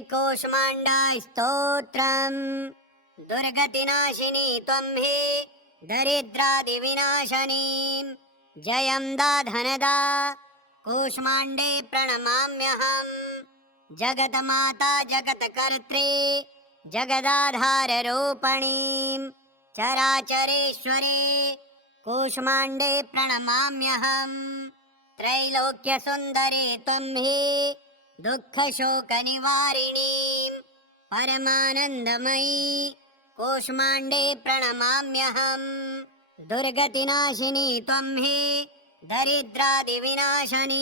कूष्माण्डाय स्तोत्रम्। दुर्गतिनाशिनी त्वं हि दरिद्रादिविनाशनीं जयं दाधनदा कूष्माण्डे प्रणमाम्यहम्। जगन्माता जगत्कर्त्री जगदाधाररूपिणीं चराचरेश्वरी कूष्माण्डे प्रणमाम्यहम्। त्रैलोक्यसुन्दरी त्वं हि दुःखशोकनिवारिणीं परमानन्दमयी कूष्माण्डे प्रणमाम्यहम्। दुर्गतिनाशिनी त्वं हि दरिद्रादिविनाशनीं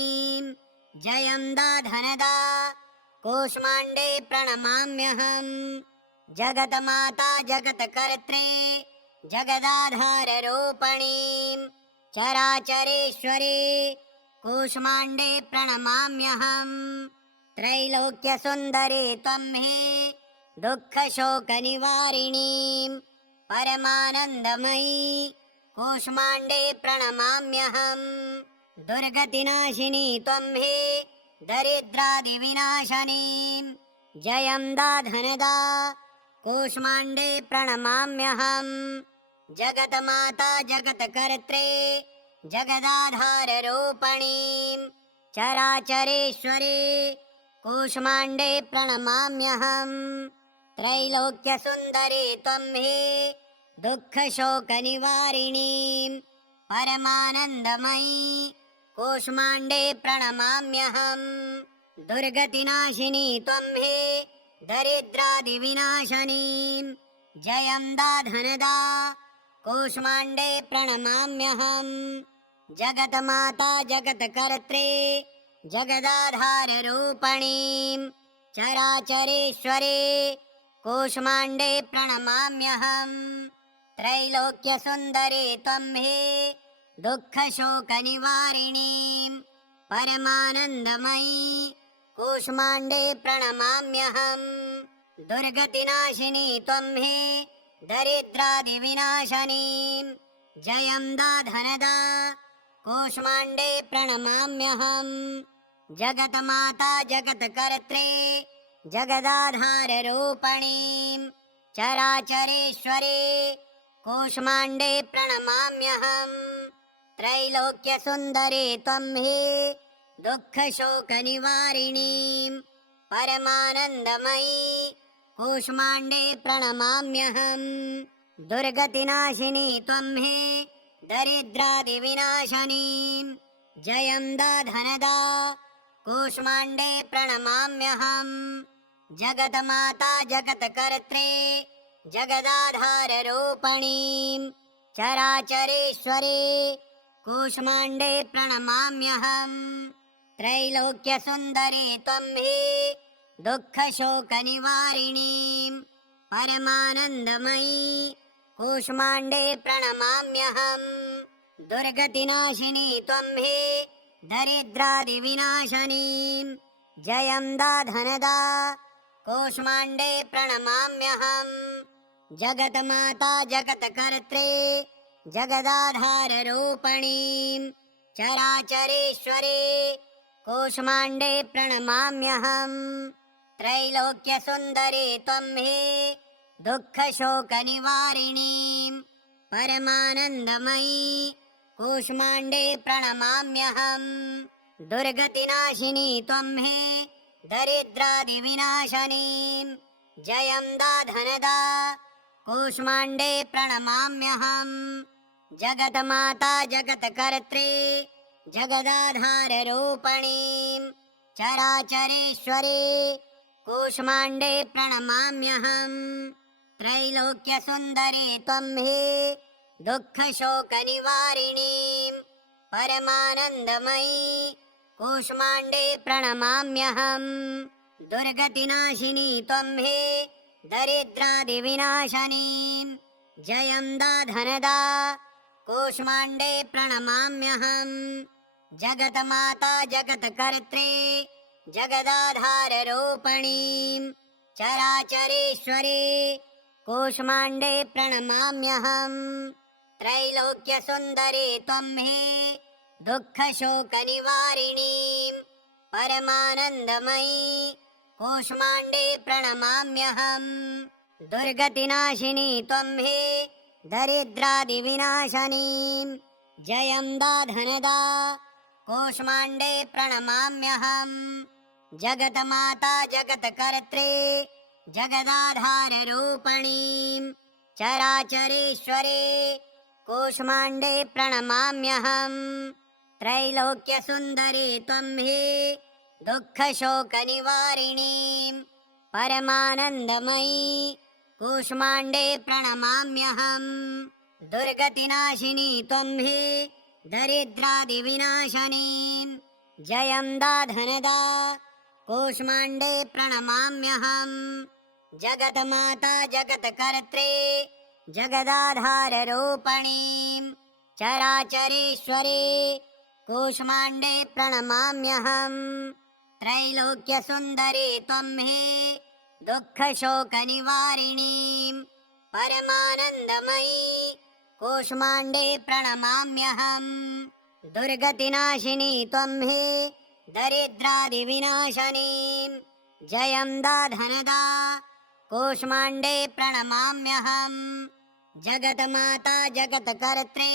जयं दाधनदा कूष्माण्डे प्रणमाम्यहम्। जगन्माता जगत्कर्त्री जगदाधाररूपिणीं चराचरेश्वरी कूष्माण्डे प्रणमाम्यहम्। त्रैलोक्यसुन्दरी त्वं हि दुःखशोकनिवारिणीं परमानन्दमयी कूष्माण्डे प्रणमाम्यहम्। दुर्गतिनाशिनी त्वं हि दरिद्रादिविनाशनीं जयं दाधनदा कूष्माण्डे प्रणमाम्यहम्। जगन्माता जगत्कर्त्री जगदाधाररूपिणीं चराचरेश्वरी कूष्माण्डे प्रणमाम्यहम्। त्रैलोक्यसुन्दरी त्वं हि दुःखशोकनिवारिणीं परमानन्दमयी कूष्माण्डे प्रणमाम्यहम्। दुर्गतिनाशिनी त्वं हि दरिद्रादिविनाशनीं जयं दाधनदा कूष्माण्डे प्रणमाम्यहम्। जगन्माता जगत्कर्त्री जगदाधाररूपिणीं चराचरेश्वरी कूष्माण्डे प्रणमाम्यहम्। त्रैलोक्यसुन्दरी त्वं हि दुःखशोकनिवारिणीं परमानन्दमयी कूष्माण्डे प्रणमाम्यहम्। दुर्गतिनाशिनी त्वं हि दरिद्रादिविनाशनीं जयं दाधनदा कूष्माण्डे प्रणमाम्यहम्। जगन्माता जगत्कर्त्री जगदाधाररूपिणीं चराचरेश्वरी कूष्माण्डे प्रणमाम्यहम्। त्रैलोक्यसुन्दरी त्वं हि दुःखशोकनिवारिणीं परमानन्दमयी कूष्माण्डे प्रणमाम्यहम्। दुर्गतिनाशिनी त्वं हि दरिद्रादिविनाशनीं जयं दाधनदा कूष्माण्डे प्रणमाम्यहम्। जगन्माता जगत्कर्त्री जगदाधाररूपिणीं चराचरेश्वरी कूष्माण्डे प्रणमाम्यहम्। त्रैलोक्यसुन्दरी त्वं हि दुःखशोकनिवारिणीं परमानन्दमयी कूष्माण्डे प्रणमाम्यहम्। दुर्गतिनाशिनी त्वं हि दरिद्रादिविनाशनीं जयं दाधनदा कूष्माण्डे प्रणमाम्यहम्। जगन्माता जगत्कर्त्री जगदाधाररूपिणीं चराचरेश्वरी कूष्माण्डे प्रणमाम्यहम्। त्रैलोक्यसुन्दरी त्वं हि दुःखशोकनिवारिणीं परमानन्दमयी कूष्माण्डे प्रणमाम्यहम्। दुर्गतिनाशिनी त्वं हि दरिद्रादिविनाशनीं जयं दाधनदा कूष्माण्डे प्रणमाम्यहम्। जगन्माता जगत्कर्त्री जगदाधाररूपिणीं चराचरेश्वरी कूष्माण्डे प्रणमाम्यहम्। त्रैलोक्यसुन्दरी त्वं हि दुःखशोकनिवारिणीं परमानन्दमयी कूष्माण्डे प्रणमाम्यहम्। दुर्गतिनाशिनी त्वं हि दरिद्रादिविनाशनीं जयं दाधनदा कूष्माण्डे प्रणमाम्यहम्। जगन्माता जगत्कर्त्री जगदाधाररूपिणीं चराचरेश्वरी कूष्माण्डे प्रणमाम्यहम्। त्रैलोक्यसुन्दरी त्वं हि दुःखशोकनिवारिणीं परमानन्दमयी कूष्माण्डे प्रणमाम्यहम्। दुर्गतिनाशिनी त्वं हे दरिद्रादिविनाशनीं जयं दाधनदा कूष्माण्डे प्रणमाम्यहम्। जगन्माता जगत्कर्त्री जगदाधाररूपिणीं चराचरेश्वरी कूष्माण्डे प्रणमाम्यहम्। त्रैलोक्यसुन्दरी त्वं हि दुःखशोकनिवारिणीं परमानन्दमयी कूष्माण्डे प्रणमाम्यहम्। दुर्गतिनाशिनी त्वं हि दरिद्रादिविनाशनीं जयं दाधनदा कूष्माण्डे प्रणमाम्यहम्। जगन्माता जगत्कर्त्री जगदाधाररूपिणीं चराचरेश्वरी कूष्माण्डे प्रणमाम्यहम्। त्रैलोक्यसुन्दरी त्वं हि दुःखशोकनिवारिणीं परमानन्दमयी कूष्माण्डे प्रणमाम्यहम्। दुर्गतिनाशिनी त्वं हि दरिद्रादिविनाशनीं जयं दाधनदा कूष्माण्डे प्रणमाम्यहम्। जगन्माता जगत्कर्त्री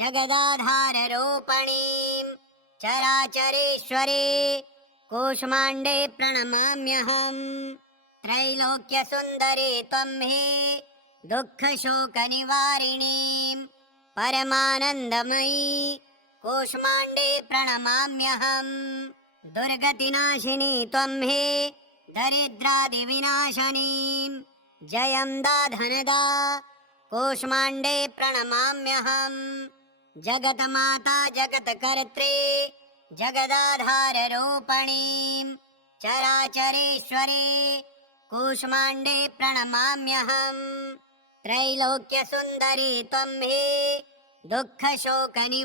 जगदाधाररूपिणीं चराचरेश्वरी कूष्माण्डे प्रणमाम्यहम्। त्रैलोक्यसुन्दरी त्वं हि दुःखशोकनिवारिणीं परमानन्दमयी कूष्माण्डे प्रणमाम्यहम्। दुर्गतिनाशिनी त्वं हि दरिद्रादिविनाशनीं जयं दाधनदा कूष्माण्डे प्रणमाम्यहम्। जगन्माता जगत्कर्त्री जगदाधाररूपिणीं चराचरेश्वरी कूष्माण्डे प्रणमाम्यहम्। त्रैलोक्यसुन्दरी त्वं हि दुःखशोकनिवारिणीं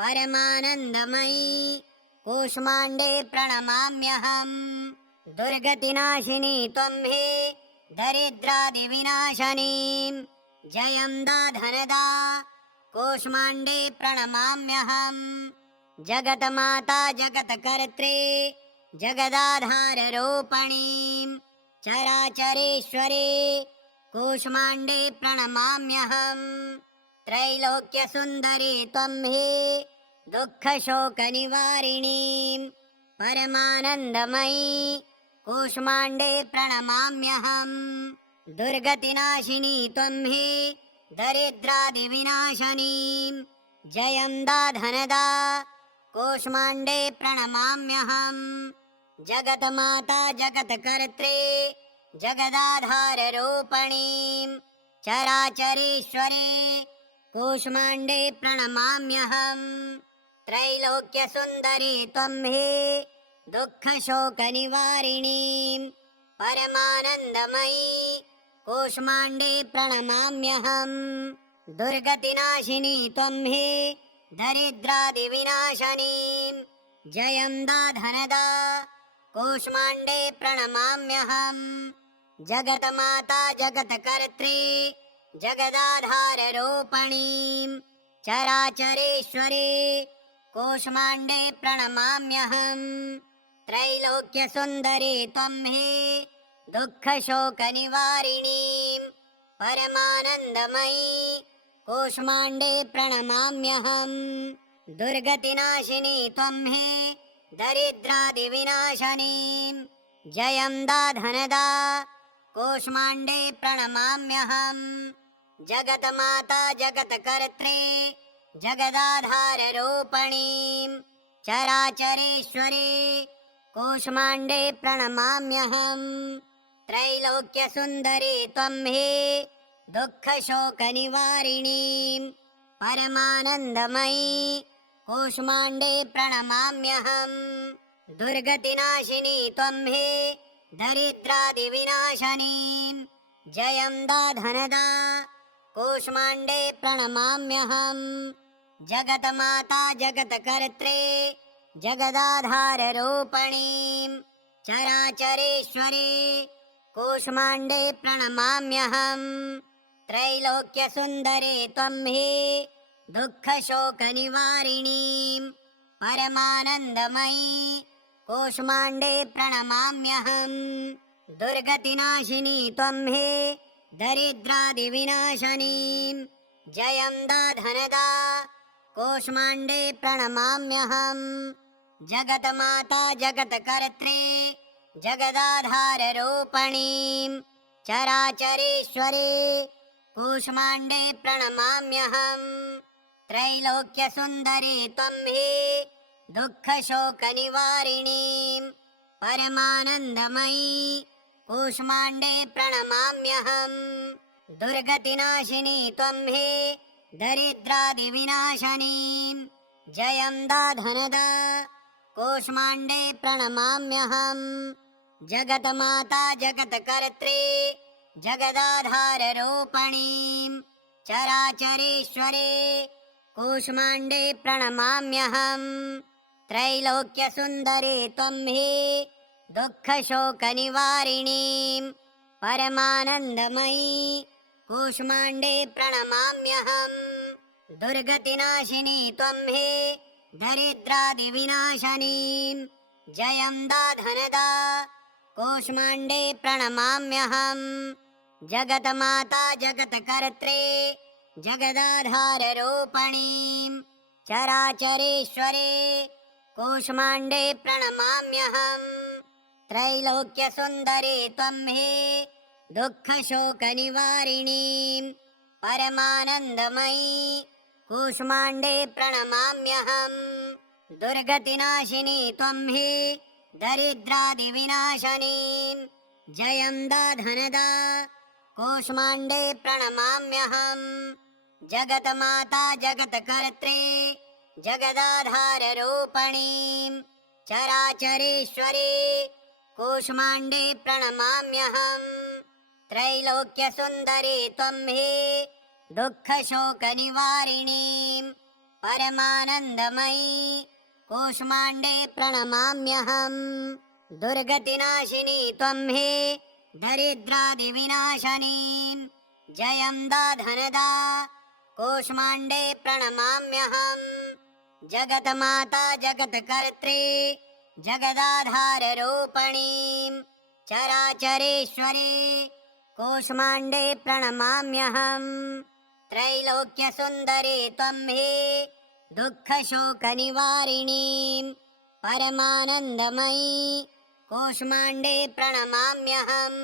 परमानन्दमयी कूष्माण्डे प्रणमाम्यहम्। दुर्गतिनाशिनी त्वं हि दरिद्रादिविनाशनीं जयं दाधनदा कूष्माण्डे प्रणमाम्यहम्। जगन्माता जगत्कर्त्री जगदाधाररूपिणीं चराचरेश्वरी कूष्माण्डे प्रणमाम्यहम्। त्रैलोक्यसुन्दरी त्वं हि दुःखशोकनिवारिणीं परमानन्दमयी कूष्माण्डे प्रणमाम्यहम्। दुर्गतिनाशिनी त्वं हि दरिद्रादिविनाशनीं जयं दाधनदा कूष्माण्डे प्रणमाम्यहम्। जगन्माता जगत्कर्त्री जगदाधाररूपिणीं चराचरेश्वरी कूष्माण्डे प्रणमाम्यहम्। त्रैलोक्यसुन्दरी त्वं हि दुःखशोकनिवारिणीं परमानन्दमयी कूष्माण्डे प्रणमाम्यहम्। दुर्गतिनाशिनी त्वं हि दरिद्रादिविनाशनीं जयं दाधनदा कूष्माण्डे प्रणमाम्यहम्। जगन्माता जगत्कर्त्री जगदाधाररूपिणीं चराचरेश्वरी कूष्माण्डे प्रणमाम्यहम्। त्रैलोक्यसुन्दरी त्वं हि दुःखशोकनिवारिणीं परमानन्दमयी कूष्माण्डे प्रणमाम्यहम्। दुर्गतिनाशिनी त्वं हि दरिद्रादिविनाशनीं जयं दाधनदा कूष्माण्डे प्रणमाम्यहम्। जगन्माता जगत्कर्त्री जगदाधाररूपिणीं चराचरेश्वरी कूष्माण्डे प्रणमाम्यहम्। त्रैलोक्यसुन्दरी त्वं हि दुःखशोकनिवारिणीं परमानन्दमयी कूष्माण्डे प्रणमाम्यहम्। दुर्गतिनाशिनी त्वं हि दरिद्रादिविनाशनीं जयं दाधनदा कूष्माण्डे प्रणमाम्यहम्। जगन्माता जगत्कर्त्री जगदाधाररूपिणीं चराचरेश्वरी कूष्माण्डे प्रणमाम्यहम्। त्रैलोक्यसुन्दरी त्वं हि दुःखशोकनिवारिणीं परमानन्दमयी कूष्माण्डे प्रणमाम्यहम्। दुर्गतिनाशिनी त्वं हे दरिद्रादिविनाशनीं जयं दाधनदा कूष्माण्डे प्रणमाम्यहम्। जगन्माता जगत्कर्त्री जगदाधाररूपिणीं चराचरेश्वरी कूष्माण्डे प्रणमाम्यहम्। त्रैलोक्यसुन्दरी त्वं हि दुःखशोकनिवारिणीं परमानन्दमयी कूष्माण्डे प्रणमाम्यहम्। दुर्गतिनाशिनी त्वं हि दरिद्रादिविनाशनीं जयं दाधनदा कूष्माण्डे प्रणमाम्यहम्। जगन्माता जगत्कर्त्री जगदाधाररूपिणीं चराचरेश्वरी कूष्माण्डे प्रणमाम्यहम्। त्रैलोक्यसुन्दरी त्वं हि दुःखशोकनिवारिणीं परमानन्दमयी कूष्माण्डे प्रणमाम्यहम्। दुर्गतिनाशिनी त्वं हि दरिद्रादिविनाशनीं जयं दाधनदा कूष्माण्डे प्रणमाम्यहम्। जगन्माता जगत्कर्त्री जगदाधाररूपिणीं चराचरेश्वरी कूष्माण्डे प्रणमाम्यहम्। त्रैलोक्यसुन्दरी त्वं हि दुःखशोकनिवारिणीं परमानन्दमयी कूष्माण्डे प्रणमाम्यहम्। दुर्गतिनाशिनी त्वं हि दरिद्रादिविनाशनीं जयं दाधनदा कूष्माण्डे प्रणमाम्यहम्। जगन्माता जगत्कर्त्री जगदाधाररूपिणीं चराचरेश्वरी कूष्माण्डे प्रणमाम्यहम्। त्रैलोक्यसुन्दरी त्वं हि दुःखशोकनिवारिणीं परमानन्दमयी कूष्माण्डे प्रणमाम्यहम्। दुर्गतिनाशिनी त्वं हि दरिद्रादिविनाशनीं जयं दाधनदा कूष्माण्डे प्रणमाम्यहम्। जगन्माता जगत्कर्त्री जगदाधाररूपिणीं चराचरेश्वरी कूष्माण्डे प्रणमाम्यहम्। त्रैलोक्यसुन्दरी त्वं हि दुःखशोकनिवारिणीं परमानन्दमयी कूष्माण्डे प्रणमाम्यहम्।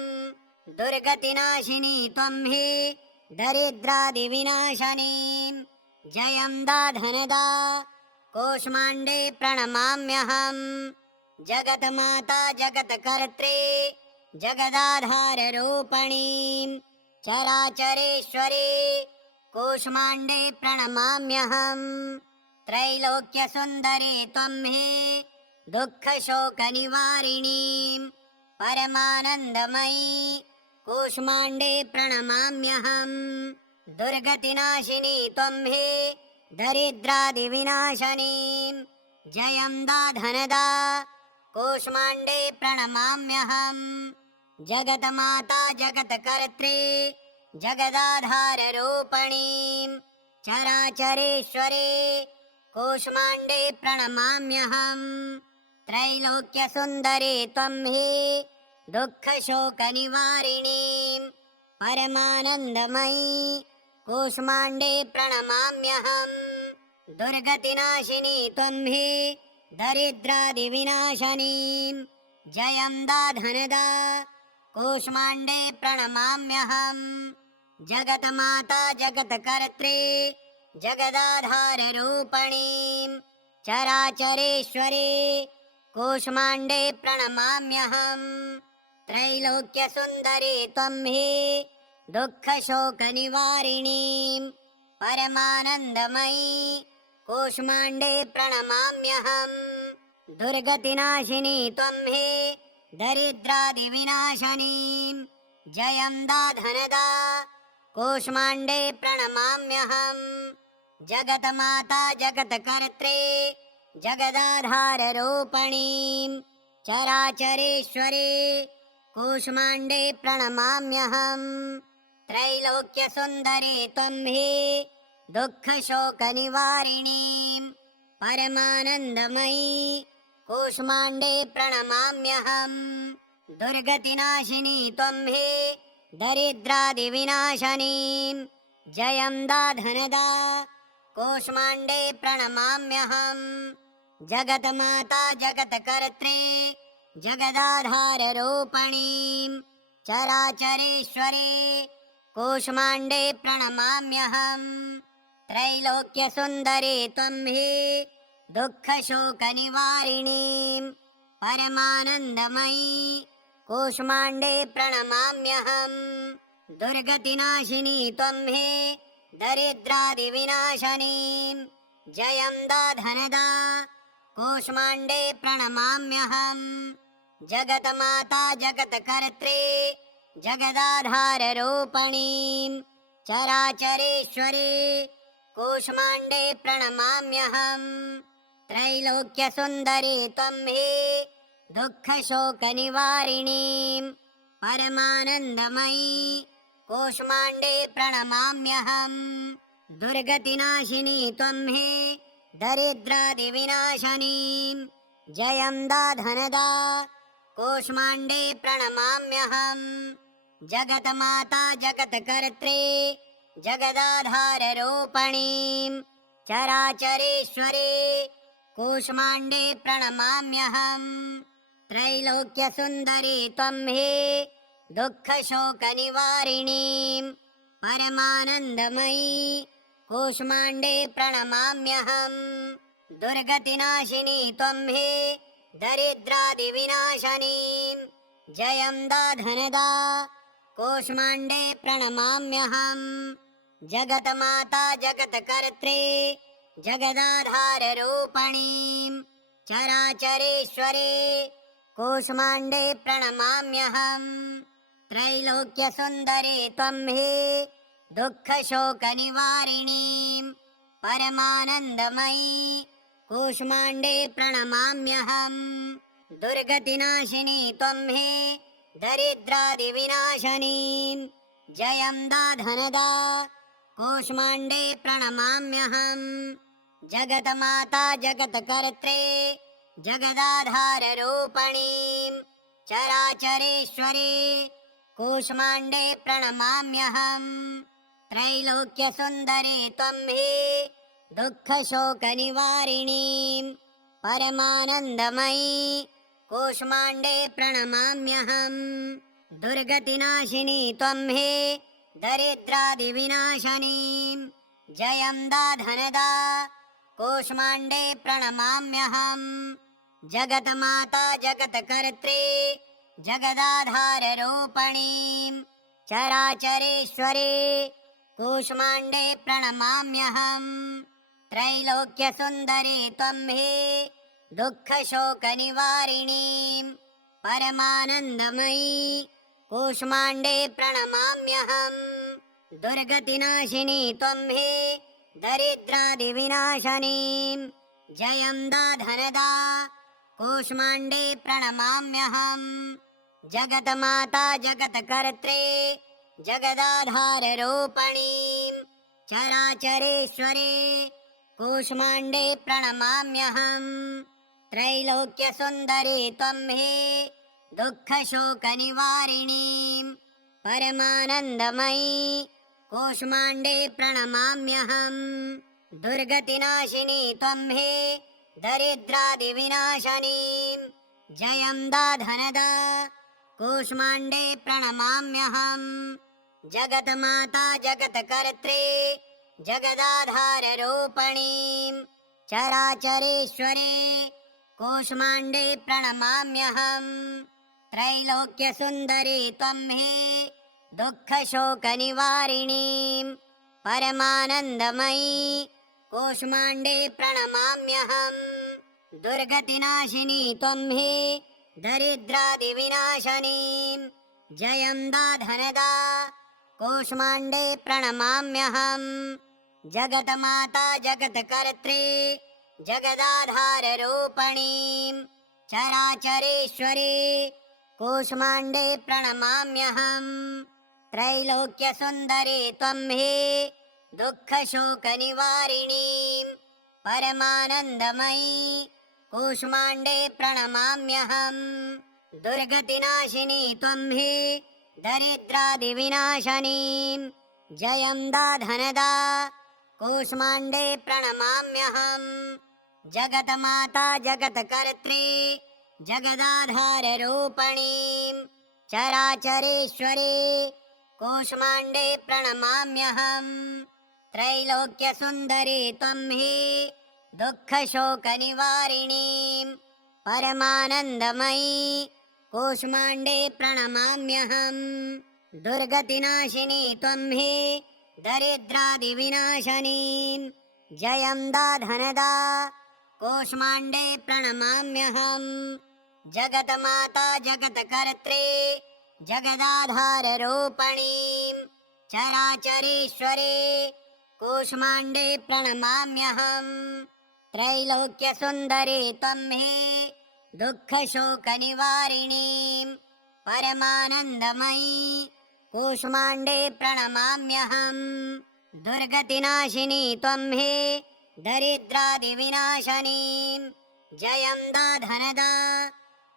दुर्गतिनाशिनी त्वं हि दरिद्रादिविनाशनीं जयं दाधनदा कूष्माण्डे प्रणमाम्यहम्। जगन्माता जगत्कर्त्री जगदाधाररूपिणीं चराचरेश्वरी कूष्माण्डे प्रणमाम्यहम्। त्रैलोक्यसुन्दरी त्वं हि दुःखशोकनिवारिणीं परमानन्दमयी कूष्माण्डे प्रणमाम्यहम्। दुर्गतिनाशिनी त्वं हि दरिद्रादिविनाशनीं जयं दाधनदा कूष्माण्डे प्रणमाम्यहम्। जगन्माता जगत्कर्त्री जगदाधाररूपिणीं चराचरेश्वरी कूष्माण्डे प्रणमाम्यहम्। त्रैलोक्यसुन्दरी त्वं हि दुःखशोकनिवारिणीं परमानन्दमयी कूष्माण्डे प्रणमाम्यहम्। दुर्गतिनाशिनी त्वं हि दरिद्रादिविनाशनीं जयं दाधनदा कूष्माण्डे प्रणमाम्यहम्। जगन्माता जगत्कर्त्री जगदाधाररूपिणीं चराचरेश्वरी कूष्माण्डे प्रणमाम्यहम्। त्रैलोक्यसुन्दरी त्वं हि दुःखशोकनिवारिणीं परमानन्दमयी कूष्माण्डे प्रणमाम्यहम्। दुर्गतिनाशिनी त्वं हि दरिद्रादिविनाशनीं जयं दाधनदा कूष्माण्डे प्रणमाम्यहम्। जगन्माता जगत्कर्त्री जगदाधाररूपिणीं चराचरेश्वरी कूष्माण्डे प्रणमाम्यहम्। त्रैलोक्यसुन्दरी त्वं हि दुःखशोकनिवारिणीं परमानन्दमयी कूष्माण्डे प्रणमाम्यहम्। दुर्गतिनाशिनी त्वं हे दरिद्रादिविनाशनीं जयं दाधनदा कूष्माण्डे प्रणमाम्यहम्। जगन्माता जगत्कर्त्री जगदाधाररूपिणीं चराचरेश्वरी कूष्माण्डे प्रणमाम्यहम्। त्रैलोक्यसुन्दरी त्वं हि दुःखशोकनिवारिणीं परमानन्दमयी कूष्माण्डे प्रणमाम्यहम्। दुर्गतिनाशिनी त्वं हि दरिद्रादिविनाशनीं जयं दाधनदा कूष्माण्डे प्रणमाम्यहम्। जगन्माता जगत्कर्त्री जगदाधाररूपिणीं चराचरेश्वरी कूष्माण्डे प्रणमाम्यहम्। त्रैलोक्यसुन्दरी त्वं हि दुःखशोकनिवारिणीं परमानन्दमयी कूष्माण्डे प्रणमाम्यहम्। दुर्गतिनाशिनी त्वं हि दरिद्रादिविनाशनीं जयं दाधनदा कूष्माण्डे प्रणमाम्यहम्। जगन्माता जगत्कर्त्री जगदाधाररूपिणीं चराचरेश्वरी कूष्माण्डे प्रणमाम्यहम्। त्रैलोक्यसुन्दरी त्वं हि दुःखशोकनिवारिणीं परमानन्दमयी कूष्माण्डे प्रणमाम्यहम्। दुर्गतिनाशिनी त्वं हि दरिद्रादिविनाशनीं जयं दाधनदा कूष्माण्डे प्रणमाम्यहम्। जगन्माता जगत्कर्त्री जगदाधाररूपिणीं चराचरेश्वरी कूष्माण्डे प्रणमाम्यहम्। त्रैलोक्यसुन्दरी त्वं हि दुःखशोकनिवारिणीं परमानन्दमयी कूष्माण्डे प्रणमाम्यहम्। दुर्गतिनाशिनी त्वं हि दरिद्रादिविनाशनीं जयं दाधनदा कूष्माण्डे प्रणमाम्यहम्। जगन्माता जगत्कर्त्री जगदाधाररूपिणीं चराचरेश्वरी कूष्माण्डे प्रणमाम्यहम्। त्रैलोक्यसुन्दरी त्वं हि दुःखशोकनिवारिणीं परमानन्दमयी कूष्माण्डे प्रणमाम्यहम्। दुर्गतिनाशिनी त्वं हि दरिद्रादिविनाशनीं जयं दाधनदा कूष्माण्डे प्रणमाम्यहम्। जगन्माता जगत्कर्त्री जगदाधाररूपिणीं चराचरेश्वरी कूष्माण्डे प्रणमाम्यहम्। त्रैलोक्यसुन्दरी त्वं हि दुःखशोकनिवारिणीं परमानन्दमयी कूष्माण्डे प्रणमाम्यहम्। दुर्गतिनाशिनी त्वं हि दरिद्रादिविनाशनीं जयं दाधनदा कूष्माण्डे प्रणमाम्यहम्। जगन्माता जगत्कर्त्री जगदाधाररूपिणीं चराचरेश्वरी कूष्माण्डे प्रणमाम्यहम्। त्रैलोक्यसुन्दरी त्वं हि दुःखशोकनिवारिणीं परमानन्दमयी कूष्माण्डे प्रणमाम्यहम्। दुर्गतिनाशिनी त्वं हि दरिद्रादिविनाशनीं जयं दाधनदा कूष्माण्डे प्रणमाम्यहम्। जगन्माता जगत्कर्त्री जगदाधाररूपिणीं चराचरेश्वरी कूष्माण्डे प्रणमाम्यहम्। त्रैलोक्यसुन्दरी त्वं हि दुःखशोकनिवारिणीं परमानन्दमयी कूष्माण्डे प्रणमाम्यहम्। दुर्गतिनाशिनी त्वं हि दरिद्रादिविनाशनीं जयं दाधनदा कूष्माण्डे प्रणमाम्यहम्। जगन्माता जगत्कर्त्री जगदाधाररूपिणीं चराचरेश्वरी कूष्माण्डे प्रणमाम्यहम्। त्रैलोक्यसुन्दरी त्वं हि दुःखशोकनिवारिणीं परमानन्दमयी कूष्माण्डे प्रणमाम्यहम्। दुर्गतिनाशिनी त्वं हि दरिद्रादिविनाशनीं जयं दाधनदा कूष्माण्डे प्रणमाम्यहम्। जगन्माता जगत्कर्त्री जगदाधाररूपिणीं चराचरेश्वरी कूष्माण्डे प्रणमाम्यहम्। त्रैलोक्यसुन्दरी त्वं हि दुःखशोकनिवारिणीं परमानन्दमयी कूष्माण्डे प्रणमाम्यहम्। दुर्गतिनाशिनी त्वं हि दरिद्रादिविनाशनीं जयं दाधनदा कूष्माण्डे प्रणमाम्यहम्। जगन्माता जगत्कर्त्री जगदाधाररूपिणीं चराचरेश्वरी कूष्माण्डे प्रणमाम्यहम्। त्रैलोक्यसुन्दरी त्वं हि दुःखशोकनिवारिणीं परमानन्दमयी कूष्माण्डे प्रणमाम्यहम्। दुर्गतिनाशिनी त्वं हि दरिद्रादिविनाशनीं जयं दाधनदा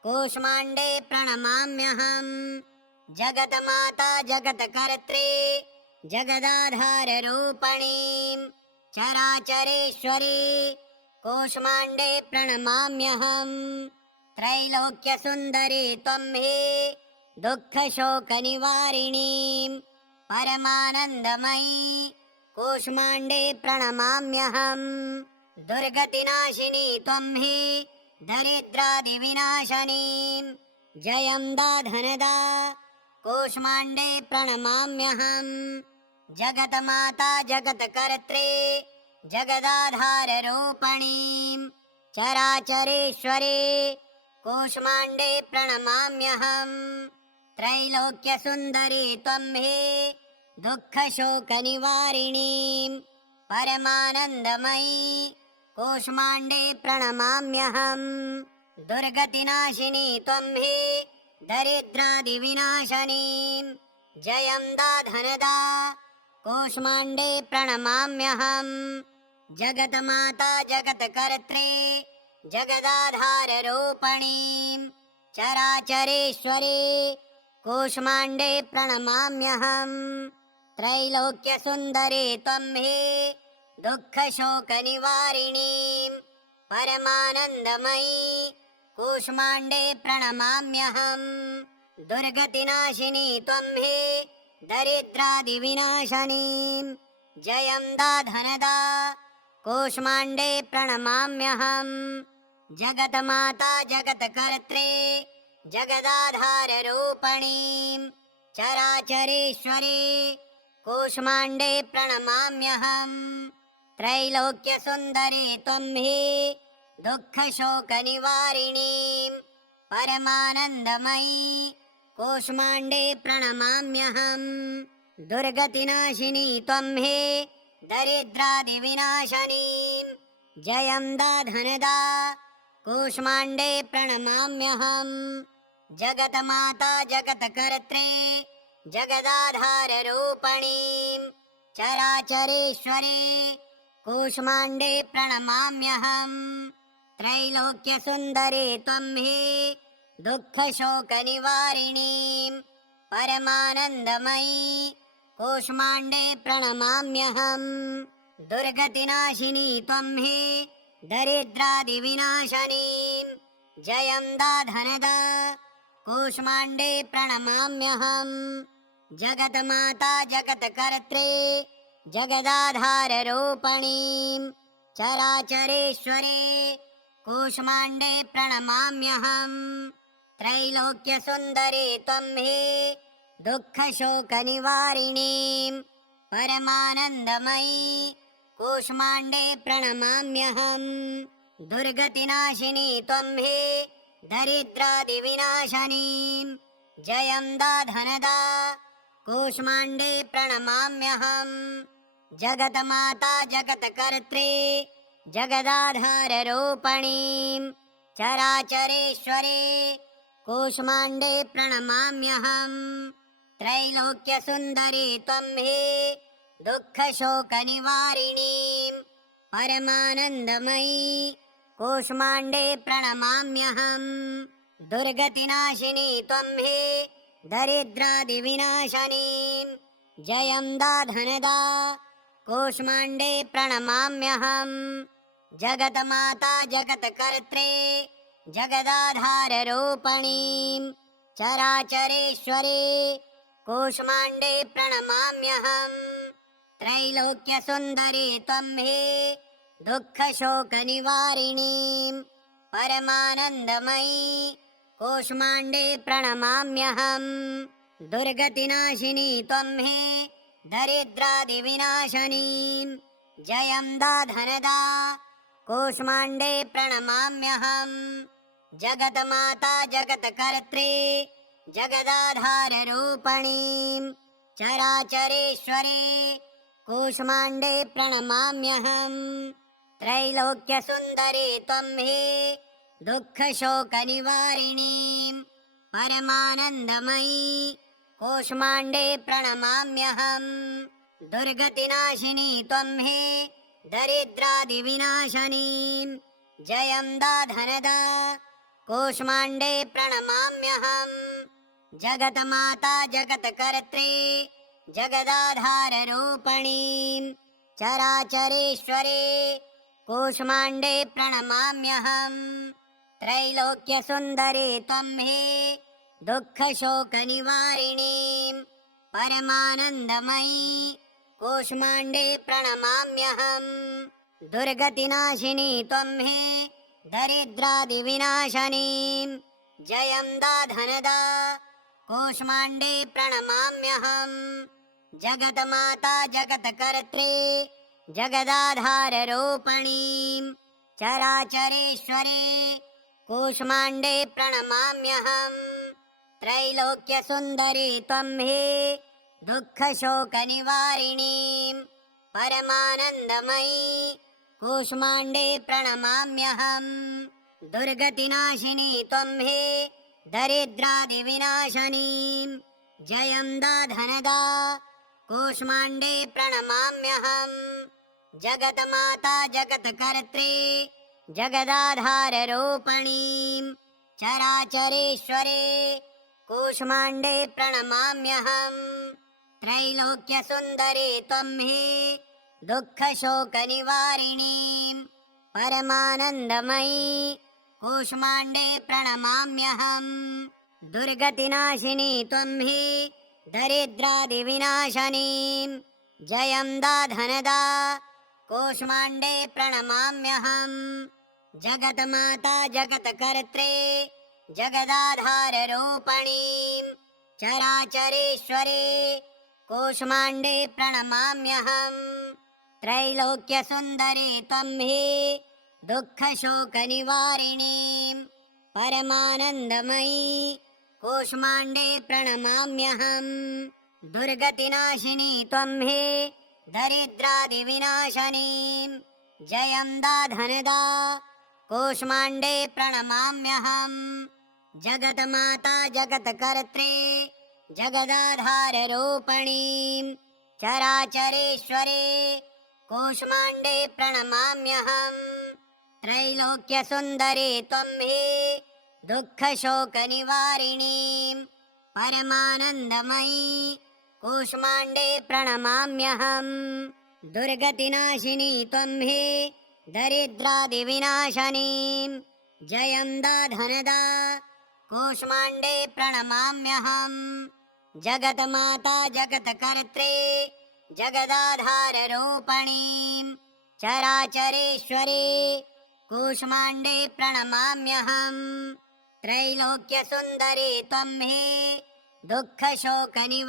कूष्माण्डे प्रणमाम्यहम्। जगन्माता जगत्कर्त्री जगदाधाररूपिणीं चराचरेश्वरी कूष्माण्डे प्रणमाम्यहम्। त्रैलोक्यसुन्दरी त्वं हि दुःखशोकनिवारिणीं परमानन्दमयी कूष्माण्डे प्रणमाम्यहम्। दुर्गतिनाशिनी त्वं हि दरिद्रादिविनाशनीं जयं दाधनदा कूष्माण्डे प्रणमाम्यहम्। जगन्माता जगत्कर्त्री जगदाधाररूपिणीं चराचरेश्वरी कूष्माण्डे प्रणमाम्यहम्। त्रैलोक्यसुन्दरी त्वं हि दुःखशोकनिवारिणीं परमानन्दमयी कूष्माण्डे प्रणमाम्यहम्। दुर्गतिनाशिनी त्वं हि दरिद्रादिविनाशनीं जयं दाधनदा कूष्माण्डे प्रणमाम्यहम्। जगन्माता जगत्कर्त्री जगदाधाररूपिणीं चराचरेश्वरी कूष्माण्डे प्रणमाम्यहम्। त्रैलोक्यसुन्दरी त्वं हि दुःखशोकनिवारिणीं परमानन्दमयी कूष्माण्डे प्रणमाम्यहम्। दुर्गतिनाशिनी त्वं हि दरिद्रादिविनाशनीं जयं दाधनदा कूष्माण्डे प्रणमाम्यहम्। जगन्माता जगत्कर्त्री जगदाधाररूपिणीं चराचरेश्वरी कूष्माण्डे प्रणमाम्यहम्। त्रैलोक्यसुन्दरी त्वं हि दुःखशोकनिवारिणीं परमानन्दमयी कूष्माण्डे प्रणमाम्यहम्। दुर्गतिनाशिनी त्वं हि दरिद्रादिविनाशनीं जयं दाधनदा कूष्माण्डे प्रणमाम्यहम्। जगन्माता जगत्कर्त्री जगदाधाररूपिणीं चराचरेश्वरी कूष्माण्डे प्रणमाम्यहम्। त्रैलोक्यसुन्दरी त्वं हि दुःखशोकनिवारिणीं परमानन्दमयी कूष्माण्डे प्रणमाम्यहम्। दुर्गतिनाशिनी त्वं हि दरिद्रादिविनाशनीं जयं दाधनदा कूष्माण्डे प्रणमाम्यहम्। जगन्माता जगत्कर्त्री जगदाधाररूपिणीं चराचरेश्वरी कूष्माण्डे प्रणमाम्यहम्। त्रैलोक्यसुन्दरी त्वं हि दुःखशोकनिवारिणीं परमानन्दमयी कूष्माण्डे प्रणमाम्यहम्। दुर्गतिनाशिनी त्वं हि दरिद्रादिविनाशनीं जयं दाधनदा कूष्माण्डे प्रणमाम्यहम्। जगन्माता जगत्कर्त्री जगदाधाररूपिणीं चराचरेश्वरी कूष्माण्डे प्रणमाम्यहम्। त्रैलोक्यसुन्दरी त्वं हि दुःखशोकनिवारिणीं परमानन्दमयी कूष्माण्डे प्रणमाम्यहम् दुर्गतिनाशिनी त्वं हि दरिद्रादिविनाशनीं जयं दाधनदा कूष्माण्डे प्रणमाम्यहम् जगन्माता जगत्कर्त्रे जगदाधाररूपिणीं चराचरेश्वरी कूष्माण्डे प्रणमाम्यहम् त्रैलोक्यसुन्दरी त्वं हि दुःखशोकनिवारिणीं परमानन्दमयी कूष्माण्डे प्रणमाम्यहम् दुर्गतिनाशिनी त्वं हि दरिद्रादिविनाशनीं जयं दाधनदा कूष्माण्डे प्रणमाम्यहम् जगन्माता जगत्कर्त्रे जगदाधाररूपिणीं चराचरेश्वरी कूष्माण्डे प्रणमाम्यहम् त्रैलोक्यसुन्दरी त्वं हि दुःखशोकनिवारिणीं परमानन्दमयी कूष्माण्डे प्रणमाम्यहम् दुर्गतिनाशिनी त्वं हि दरिद्रादिविनाशनीं जयं दाधनदा कूष्माण्डे प्रणमाम्यहम् जगन्माता जगत्कर्त्रे जगदाधाररूपिणीं चराचरेश्वरी कूष्माण्डे प्रणमाम्यहम् त्रैलोक्यसुन्दरी त्वं हि दुःखशोकनिवारिणीं परमानन्दमयी कूष्माण्डे प्रणमाम्यहम् दुर्गतिनाशिनी त्वं हि दरिद्रादिविनाशनीं जयं दाधनदा कूष्माण्डे प्रणमाम्यहम् जगन्माता जगत्कर्त्रे जगदाधाररूपिणीं चराचरेश्वरी कूष्माण्डे प्रणमाम्यहम् त्रैलोक्यसुन्दरी त्वं हि दुःखशोकनिवारिणीं परमानन्दमयी कूष्माण्डे प्रणमाम्यहम् दुर्गतिनाशिनी त्वं हि दरिद्रादिविनाशनीं जयं दाधनदा कूष्माण्डे प्रणमाम्यहम् जगन्माता जगत्कर्त्रे जगदाधाररूपिणीं चराचरेश्वरी कूष्माण्डे प्रणमाम्यहम् त्रैलोक्यसुन्दरी त्वं हि दुःखशोकनिवारिणीं परमानन्दमयी कूष्माण्डे प्रणमाम्यहम् दुर्गतिनाशिनी त्वं हि दरिद्रादिविनाशनीं जयं दाधनदा कूष्माण्डे प्रणमाम्यहम् जगन्माता जगत्कर्त्रे जगदाधाररूपिणीं चराचरेश्वरी कूष्माण्डे प्रणमाम्यहम् त्रैलोक्यसुन्दरी त्वं हि दुःखशोकनिवारिणीं परमानन्दमयी कूष्माण्डे प्रणमाम्यहम् दुर्गतिनाशिनी त्वं हि दरिद्रादिविनाशनीं जयं दाधनदा कूष्माण्डे प्रणमाम्यहम् जगन्माता जगत्कर्त्रे जगदाधाररूपिणीं चराचरेश्वरी कूष्माण्डे प्रणमाम्यहम् त्रैलोक्यसुन्दरी त्वं हि दुःखशोकनिवारिणीं परमानन्दमयी कूष्माण्डे प्रणमाम्यहम् दुर्गतिनाशिनी त्वं हि दरिद्रादिविनाशनीं जयं दाधनदा कूष्माण्डे प्रणमाम्यहम् जगन्माता जगत्कर्त्रे जगदाधाररूपिणीं चराचरेश्वरी कूष्माण्डे प्रणमाम्यहम् त्रैलोक्यसुन्दरी त्वं हि दुःखशोकनिवारिणीं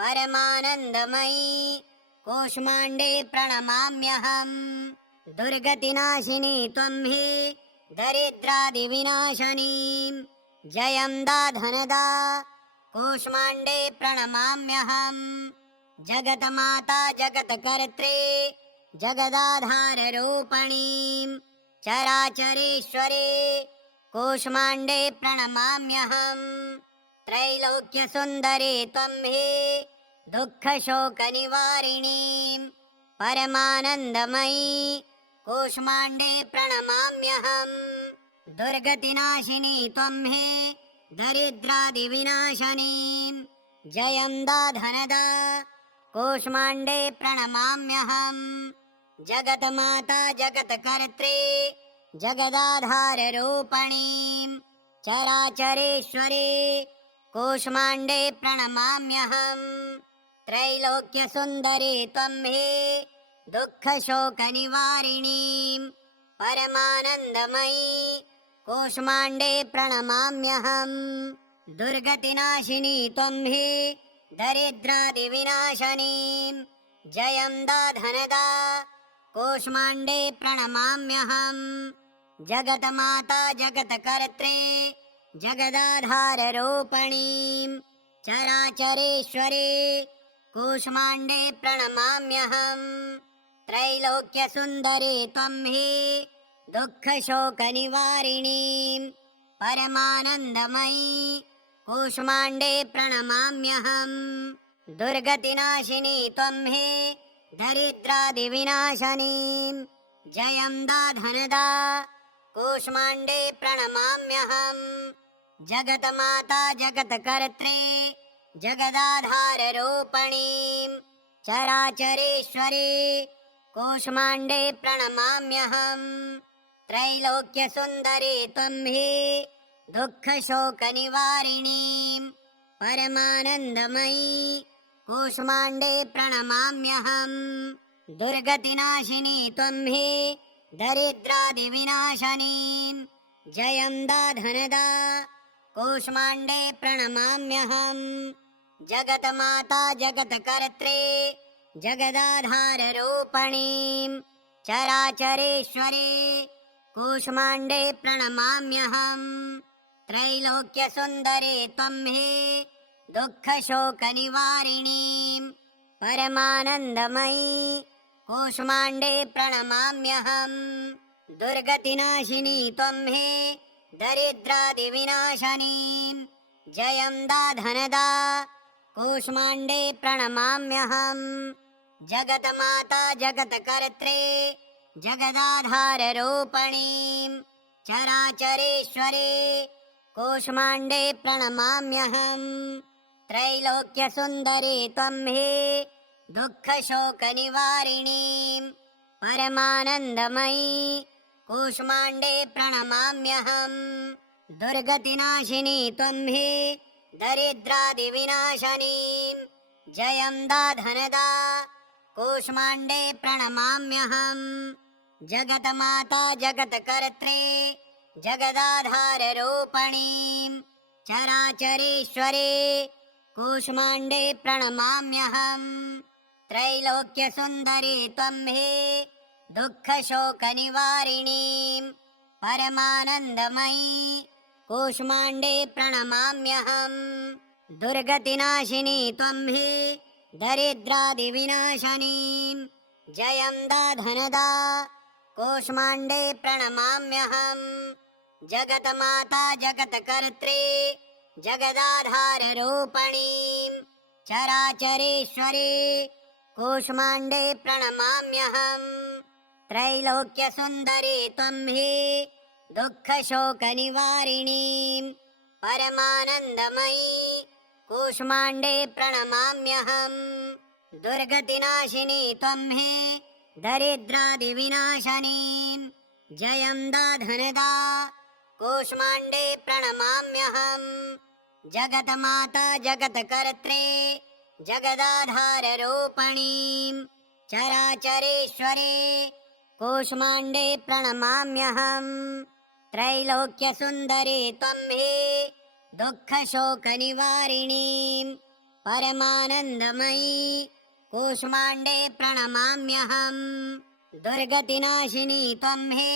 परमानन्दमयी कूष्माण्डे प्रणमाम्यहम् दुर्गतिनाशिनी त्वं हि दरिद्रादिविनाशनीं जयं दाधनदा कूष्माण्डे प्रणमाम्यहम् जगन्माता जगत्कर्त्रे जगदाधाररूपिणीं चराचरेश्वरी कूष्माण्डे प्रणमाम्यहम् त्रैलोक्यसुन्दरी त्वं हि दुःखशोकनिवारिणीं परमानन्दमयी कूष्माण्डे प्रणमाम्यहम्। दुर्गतिनाशिनी त्वं हे दरिद्रादिविनाशनीं जयं दाधनदा कूष्माण्डे प्रणमाम्यहम्। जगन्माता जगत्कर्त्री जगदाधाररूपिणीं चराचरेश्वरी कूष्माण्डे प्रणमाम्यहम्। त्रैलोक्यसुन्दरी त्वं हे दुःखशोकनिवारिणीं परमानन्दमयी कूष्माण्डे प्रणमाम्यहम्। दुर्गतिनाशिनी त्वं हे दरिद्रादिविनाशनीं जयं दाधनदा कूष्माण्डे प्रणमाम्यहम्। जगन्माता जगत्कर्त्री जगदाधाररूपिणीं चराचरेश्वरी कूष्माण्डे प्रणमाम्यहम्। त्रैलोक्यसुन्दरी त्वं हि दुःखशोकनिवारिणीं परमानन्दमयी कूष्माण्डे प्रणमाम्यहम्। दुर्गतिनाशिनी त्वं हि दरिद्रादिविनाशनीं जयं दाधनदा कूष्माण्डे प्रणमाम्यहम्। जगन्माता जगत्कर्त्री जगदाधाररूपिणीं चराचरेश्वरी कूष्माण्डे प्रणमाम्यहम्। त्रैलोक्यसुन्दरी त्वं हि दुःखशोकनिवारिणीं परमानन्दमयी कूष्माण्डे प्रणमाम्यहम्। दुर्गतिनाशिनी त्वं हि दरिद्रादिविनाशनीं जयं दाधनदा कूष्माण्डे प्रणमाम्यहम्। जगन्माता जगत्कर्त्री जगदाधाररूपिणीं चराचरेश्वरी कूष्माण्डे प्रणमाम्यहम्। त्रैलोक्यसुन्दरी त्वं हि दुःखशोकनिवारिणीं परमानन्दमयी कूष्माण्डे प्रणमाम्यहम्। दुर्गतिनाशिनी त्वं हि दरिद्रादिविनाशनीं जयं दाधनदा कूष्माण्डे प्रणमाम्यहम्। जगन्माता जगत्कर्त्री जगदाधाररूपिणीं चराचरेश्वरी कूष्माण्डे प्रणमाम्यहम्। त्रैलोक्यसुन्दरी त्वं हि दुःखशोकनिवारिणीं परमानन्दमयी कूष्माण्डे प्रणमाम्यहम्। दुर्गतिनाशिनी त्वं हि दरिद्रादिविनाशनीं जयं दाधनदा कूष्माण्डे प्रणमाम्यहम्। जगन्माता जगत्कर्त्री जगदाधाररूपिणीं चराचरेश्वरी कूष्माण्डे प्रणमाम्यहम्। त्रैलोक्यसुन्दरी त्वं हि दुःखशोकनिवारिणीं परमानन्दमयी कूष्माण्डे प्रणमाम्यहम्। दुर्गतिनाशिनी त्वं हि दरिद्रादिविनाशनीं जयं दाधनदा कूष्माण्डे प्रणमाम्यहम्। जगन्माता जगत्कर्त्री जगदाधाररूपिणीं चराचरेश्वरी कूष्माण्डे प्रणमाम्यहम्। त्रैलोक्यसुन्दरी त्वं हि दुःखशोकनिवारिणीं परमानन्दमयी कूष्माण्डे प्रणमाम्यहम्। दुर्गतिनाशिनी त्वं हि दरिद्रादिविनाशनीं जयं दाधनदा कूष्माण्डे प्रणमाम्यहम्। जगन्माता जगत्कर्त्री जगदाधाररूपिणीं चराचरेश्वरी कूष्माण्डे प्रणमाम्यहम्। त्रैलोक्यसुन्दरी त्वं हि दुःखशोकनिवारिणीं परमानन्दमयी कूष्माण्डे प्रणमाम्यहम्। दुर्गतिनाशिनी त्वं हि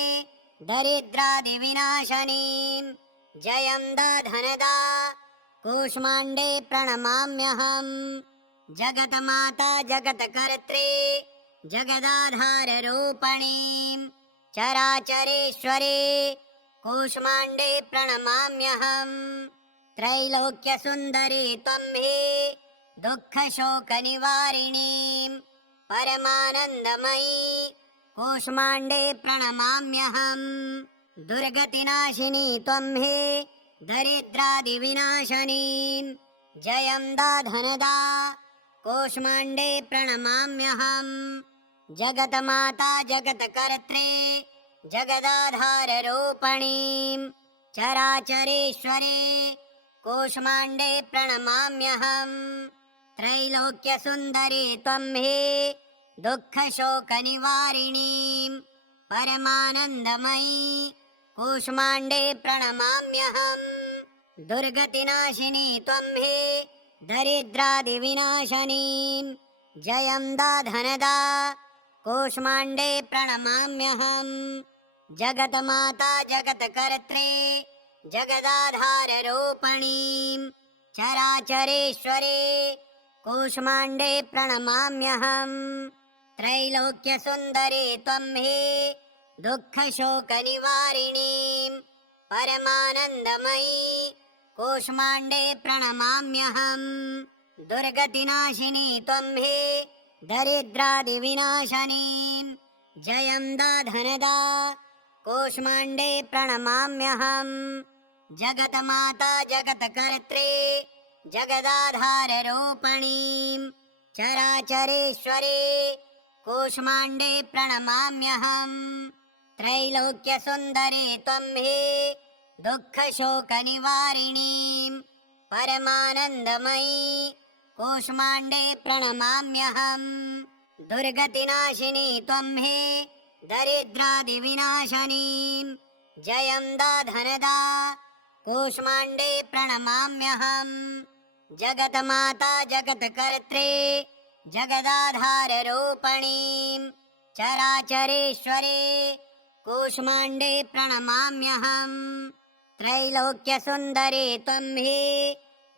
दरिद्रादिविनाशनीं जयं दाधनदा कूष्माण्डे प्रणमाम्यहम्। जगन्माता जगत्कर्त्री जगदाधाररूपिणीं चराचरेश्वरी कूष्माण्डे प्रणमाम्यहम्। त्रैलोक्यसुन्दरी त्वं हि दुःखशोकनिवारिणीं परमानन्दमयी कूष्माण्डे प्रणमाम्यहम्। दुर्गतिनाशिनी त्वं हे दरिद्रादिविनाशनी। जयं दाधनदा कूष्माण्डे प्रणमाम्यहम्। जगन्माता जगत्कर्त्रे जगदाधाररूपिणीं चराचरेश्वरे कूष्माण्डे प्रणमाम्यहम्। त्रैलोक्यसुन्दरी त्वं हे दुःखशोकनिवारिणीं परमानन्दमयी कूष्माण्डे प्रणमाम्यहम्। दुर्गतिनाशिनी त्वं हे दरिद्रादिविनाशनीं जयं दाधनदा कूष्माण्डे प्रणमाम्यहम्। जगन्माता जगत्कर्त्रे जगदाधाररूपिणीं चराचरेश्वरे कूष्माण्डे प्रणमाम्यहम्। त्रैलोक्यसुन्दरी त्वं हे दुःखशोकनिवारिणीं परमानन्दमयी कूष्माण्डे प्रणमाम्यहम्। दुर्गतिनाशिनी त्वं हे दरिद्रादिविनाशनीं जयं दाधनदा कूष्माण्डे प्रणमाम्यहम्। जगन्माता जगत्कर्त्रे जगदाधाररूपिणीं चराचरेश्वरे कूष्माण्डे प्रणमाम्यहम्। त्रैलोक्यसुन्दरी त्वं हे दुःखशोकनिवारिणीं परमानन्दमयी कूष्माण्डे प्रणमाम्यहम्। दुर्गतिनाशिनी त्वं हे दरिद्रादिविनाशनीं जयं दाधनदा कूष्माण्डे प्रणमाम्यहम्। जगन्माता जगत्कर्त्रे जगदाधाररूपिणीं चराचरेश्वरे कूष्माण्डे प्रणमाम्यहम्। त्रैलोक्यसुन्दरी त्वं हे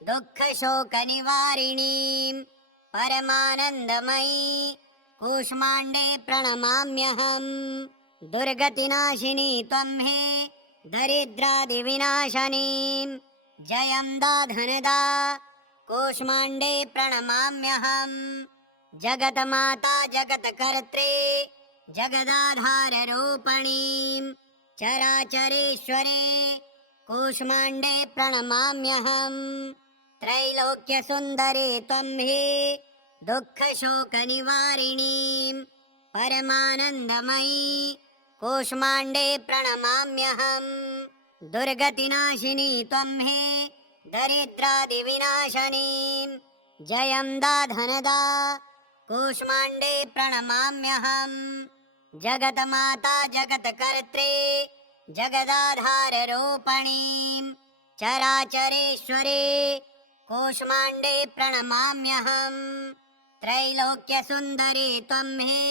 दुःखशोकनिवारिणीं परमानन्दमयी कूष्माण्डे प्रणमाम्यहम्। दुर्गतिनाशिनी त्वं हे दरिद्रादिविनाशनीं जयं दाधनदा कूष्माण्डे प्रणमाम्यहम्। जगन्माता जगत्कर्त्रे जगदाधाररूपिणीं चराचरेश्वरे कूष्माण्डे प्रणमाम्यहम्। त्रैलोक्यसुन्दरी त्वं हे दुःखशोकनिवारिणीं परमानन्दमयी कूष्माण्डे प्रणमाम्यहम्। दुर्गतिनाशिनी त्वं हे दरिद्रादिविनाशनीं जयं दाधनदा कूष्माण्डे प्रणमाम्यहम्। जगन्माता जगत्कर्त्रे जगदाधाररूपिणीं चराचरेश्वरे कूष्माण्डे प्रणमाम्यहम्। त्रैलोक्यसुन्दरी त्वं हे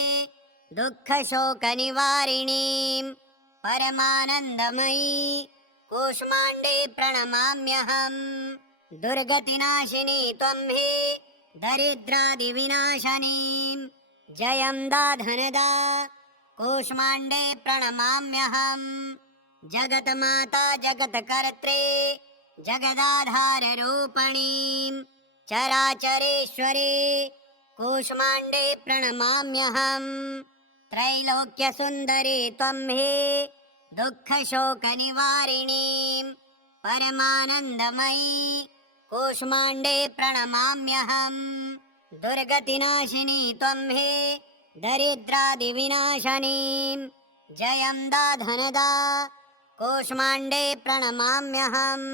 दुःखशोकनिवारिणीं परमानन्दमयी कूष्माण्डे प्रणमाम्यहम्। दुर्गतिनाशिनी त्वं हे दरिद्रादिविनाशनीं जयं दाधनदा कूष्माण्डे प्रणमाम्यहम्। जगन्माता जगत्कर्त्रे जगदाधाररूपिणीं चराचरेश्वरे कूष्माण्डे प्रणमाम्यहम्। त्रैलोक्यसुन्दरी त्वं हे दुःखशोकनिवारिणीं परमानन्दमयी कूष्माण्डे प्रणमाम्यहम्। दुर्गतिनाशिनी त्वं हे दरिद्रादिविनाशनीं जयं दाधनदा कूष्माण्डे प्रणमाम्यहम्।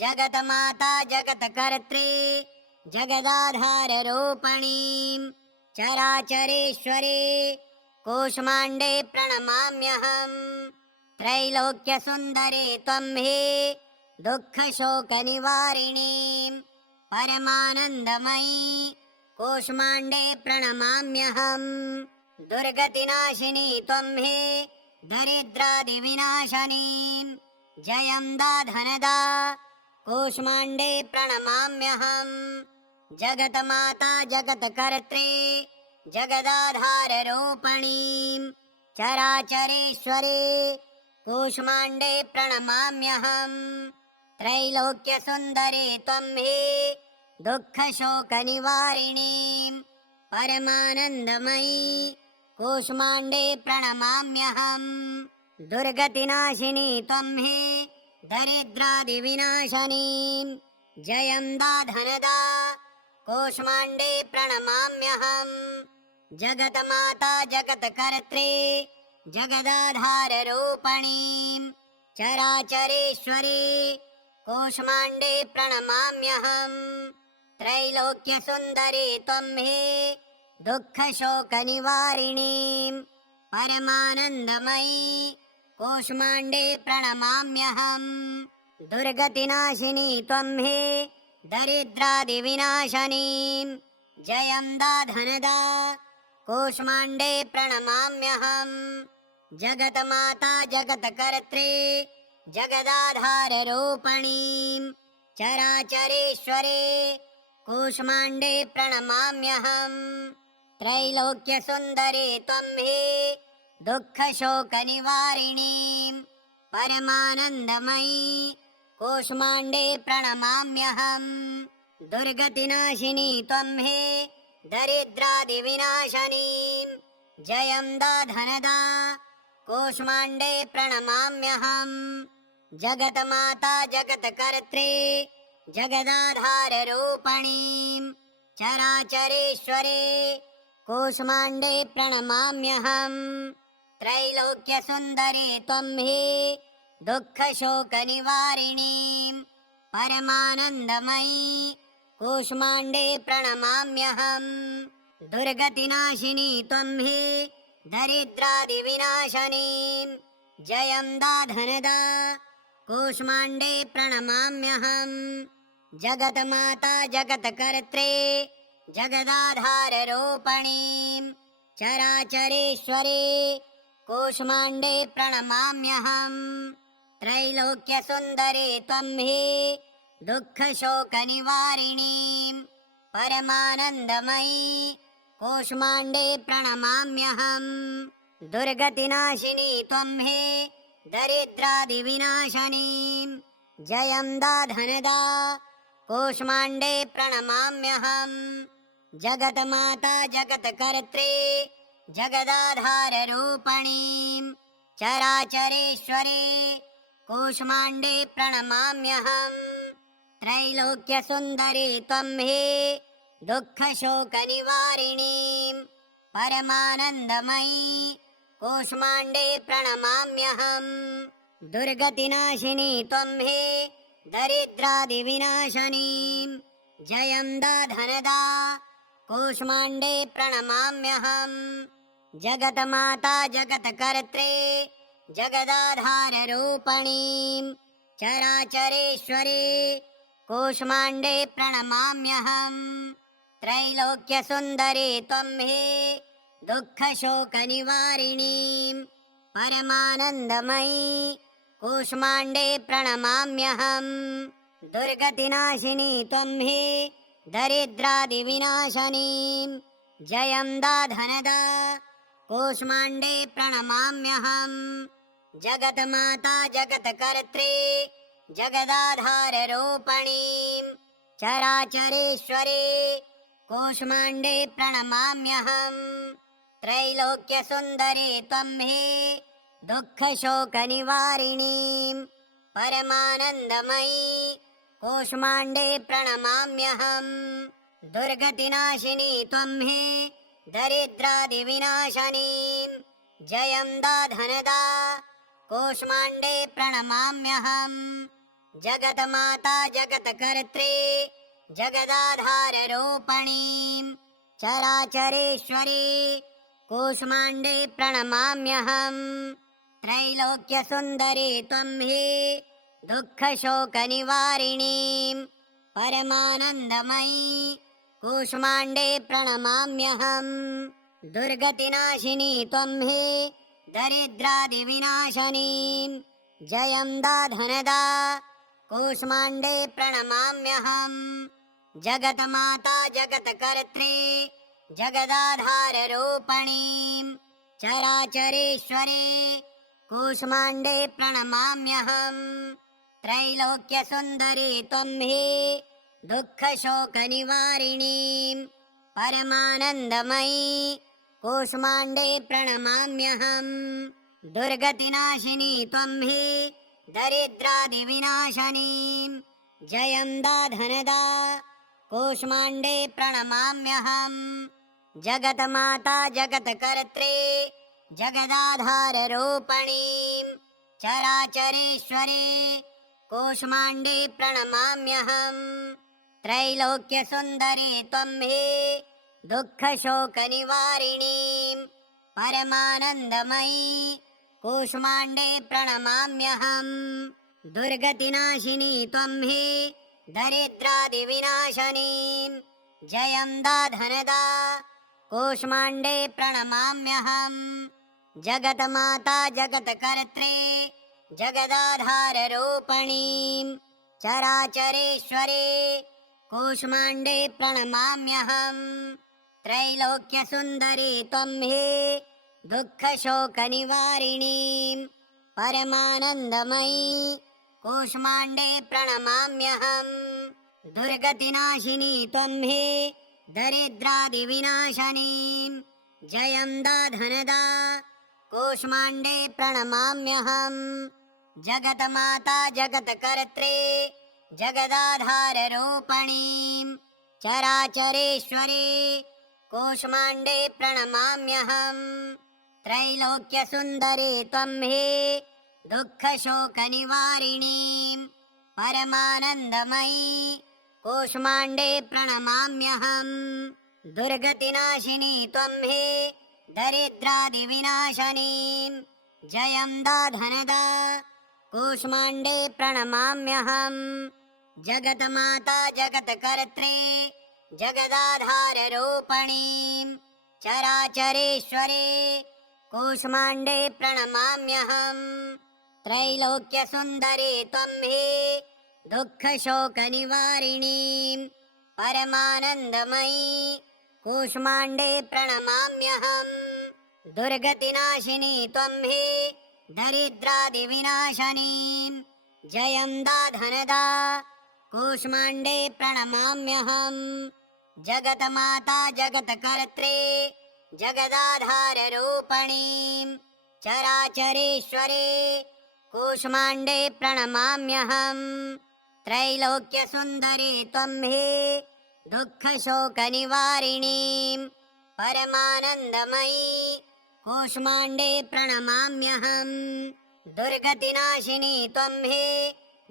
जगन्माता जगत्कर्त्रे जगदाधाररूपिणीं चराचरेश्वरे कूष्माण्डे प्रणमाम्यहम्। त्रैलोक्यसुन्दरी त्वं हे दुःखशोकनिवारिणीं परमानन्दमयी कूष्माण्डे प्रणमाम्यहम्। दुर्गतिनाशिनी त्वं हे दरिद्रादिविनाशनीं जयं दाधनदा कूष्माण्डे प्रणमाम्यहम्। जगन्माता जगत्कर्त्रे जगदाधाररूपिणीं चराचरेश्वरे कूष्माण्डे प्रणमाम्यहम्। त्रैलोक्यसुन्दरी त्वं हे दुःखशोकनिवारिणीं परमानन्दमयी कूष्माण्डे प्रणमाम्यहम्। दुर्गतिनाशिनी त्वं हे दरिद्रादिविनाशनी जयं दाधनदा कूष्माण्डे प्रणमाम्यहम्। जगन्माता जगत्कर्त्री जगदाधाररूपिणी चराचरेश्वरी कूष्माण्डे प्रणमाम्यहम्। त्रैलोक्यसुन्दरी त्वं हे दुःखशोकनिवारिणी परमानन्दमयी कूष्माण्डे प्रणमाम्यहम्। दुर्गतिनाशिनी त्वं हे दरिद्रादिविनाशनी जयं दाधनदा कूष्माण्डे प्रणमाम्यहम्। जगन्माता जगत्कर्त्री जगदाधाररूपिणी चराचरेश्वरी कूष्माण्डे प्रणमाम्यहम्। त्रैलोक्यसुन्दरी त्वं हे दुःखशोकनिवारिणी परमानन्दमयी कूष्माण्डे प्रणमाम्यहम्। दुर्गतिनाशिनी त्वं हे दरिद्रादिविनाशनी जयं दाधनदा कूष्माण्डे प्रणमाम्यहम्। जगन्माता जगत्कर्त्री जगदाधाररूपिणी चराचरेश्वरी कूष्माण्डे प्रणमाम्यहम्। त्रैलोक्यसुन्दरी त्वं हे दुःखशोकनिवारिणी परमानन्दमयी कूष्माण्डे प्रणमाम्यहम्। दुर्गतिनाशिनी त्वं हे दरिद्रादिविनाशनी जयं दाधनदा कूष्माण्डे प्रणमाम्यहम्। जगन्माता जगत्कर्त्री जगदाधाररूपिणी चराचरेश्वरी कूष्माण्डे प्रणमाम्यहम्। त्रैलोक्यसुन्दरी त्वं हे दुःखशोकनिवारिणी परमानन्दमयी कूष्माण्डे प्रणमाम्यहम्। दुर्गतिनाशिनी त्वं हे दरिद्रादिविनाशनी जयं दाधनदा कूष्माण्डे प्रणमाम्यहम्। जगन्माता जगत्कर्त्री जगदाधाररूपिणी चराचरेश्वरी कूष्माण्डे प्रणमाम्यहम्। त्रैलोक्यसुन्दरी त्वं हे दुःखशोकनिवारिणी परमानन्दमयी कूष्माण्डे प्रणमाम्यहम्। दुर्गतिनाशिनी त्वं हे दरिद्रादिविनाशनी जयं दाधनदा कूष्माण्डे प्रणमाम्यहम्। जगन्माता जगत्कर्त्री जगदाधाररूपिणी चराचरेश्वरी कूष्माण्डे प्रणमाम्यहम्। त्रैलोक्यसुन्दरी त्वं हे दुःखशोकनिवारिणी परमानन्दमयी कूष्माण्डे प्रणमाम्यहम्। दुर्गतिनाशिनी त्वं हे दरिद्रादिविनाशनी जयं दाधनदा कूष्माण्डे प्रणमाम्यहम्। जगन्माता जगत्कर्त्री जगदाधाररूपिणी चराचरेश्वरी कूष्माण्डे प्रणमाम्यहम्। त्रैलोक्यसुन्दरी त्वं हे दुःखशोकनिवारिणी परमानन्दमयी कूष्माण्डे प्रणमाम्यहम्। दुर्गतिनाशिनी त्वं हे दरिद्रादिविनाशनी जयं दाधनदा कूष्माण्डे प्रणमाम्यहम्। जगन्माता जगत्कर्त्री जगदाधाररूपिणी चराचरेश्वरी कूष्माण्डे प्रणमाम्यहम्। त्रैलोक्यसुन्दरी त्वं हे दुःखशोकनिवारिणी परमानन्दमयी कूष्माण्डे प्रणमाम्यहम्। दुर्गतिनाशिनी त्वं हे दरिद्रादिविनाशनी जयं दाधनदा कूष्माण्डे प्रणमाम्यहम्। जगन्माता जगत्कर्त्री जगदाधाररूपिणी चराचरेश्वरी कूष्माण्डे प्रणमाम्यहम्। त्रैलोक्यसुन्दरी त्वं हे दुःखशोकनिवारिणी परमानन्दमयी कूष्माण्डे प्रणमाम्यहम् दुर्गतिनाशिनी त्वं हि दरिद्रादिविनाशनीं जयं दाधनदा कूष्माण्डे प्रणमाम्यहम् जगन्माता जगत्कर्त्री जगदाधाररूपिणीं चराचरेश्वरी कूष्माण्डे प्रणमाम्यहम् त्रैलोक्यसुन्दरी त्वं हि दुःखशोकनिवारिणीं परमानन्दमयी कूष्माण्डे प्रणमाम्यहम् दुर्गतिनाशिनी त्वं हि दरिद्रादिविनाशनीं जयं दाधनदा कूष्माण्डे प्रणमाम्यहम् जगन्माता जगत्कर्त्री जगदाधाररूपिणीं चराचरेश्वरी कूष्माण्डे प्रणमाम्यहम् त्रैलोक्यसुन्दरी त्वं हि दुःखशोकनिवारिणीं परमानन्दमयी कूष्माण्डे प्रणमाम्यहम् दुर्गतिनाशिनी त्वं हि दरिद्रादिविनाशनीं जयं दाधनदा कूष्माण्डे प्रणमाम्यहम् जगन्माता जगत्कर्त्री जगदाधाररूपिणीं चराचरेश्वरी कूष्माण्डे प्रणमाम्यहम् त्रैलोक्यसुन्दरी त्वं हि दुःखशोकनिवारिणीं परमानन्दमयी कूष्माण्डे प्रणमाम्यहम् दुर्गतिनाशिनी त्वं हि दरिद्रादिविनाशनीं जयं दाधनदा कूष्माण्डे प्रणमाम्यहम् जगन्माता जगत्कर्त्री जगदाधाररूपिणीं चराचरेश्वरी कूष्माण्डे प्रणमाम्यहम् त्रैलोक्यसुन्दरी त्वं हि दुःखशोकनिवारिणीं परमानन्दमयी कूष्माण्डे प्रणमाम्यहम् दुर्गतिनाशिनी त्वं हि दरिद्रादिविनाशनीं जयं दाधनदा कूष्माण्डे प्रणमाम्यहम् जगन्माता जगत्कर्त्री जगदाधाररूपिणीं चराचरेश्वरी कूष्माण्डे प्रणमाम्यहम् त्रैलोक्यसुन्दरी त्वं हि दुःखशोकनिवारिणीं परमानन्दमयी कूष्माण्डे प्रणमाम्यहम् दुर्गतिनाशिनी त्वं हि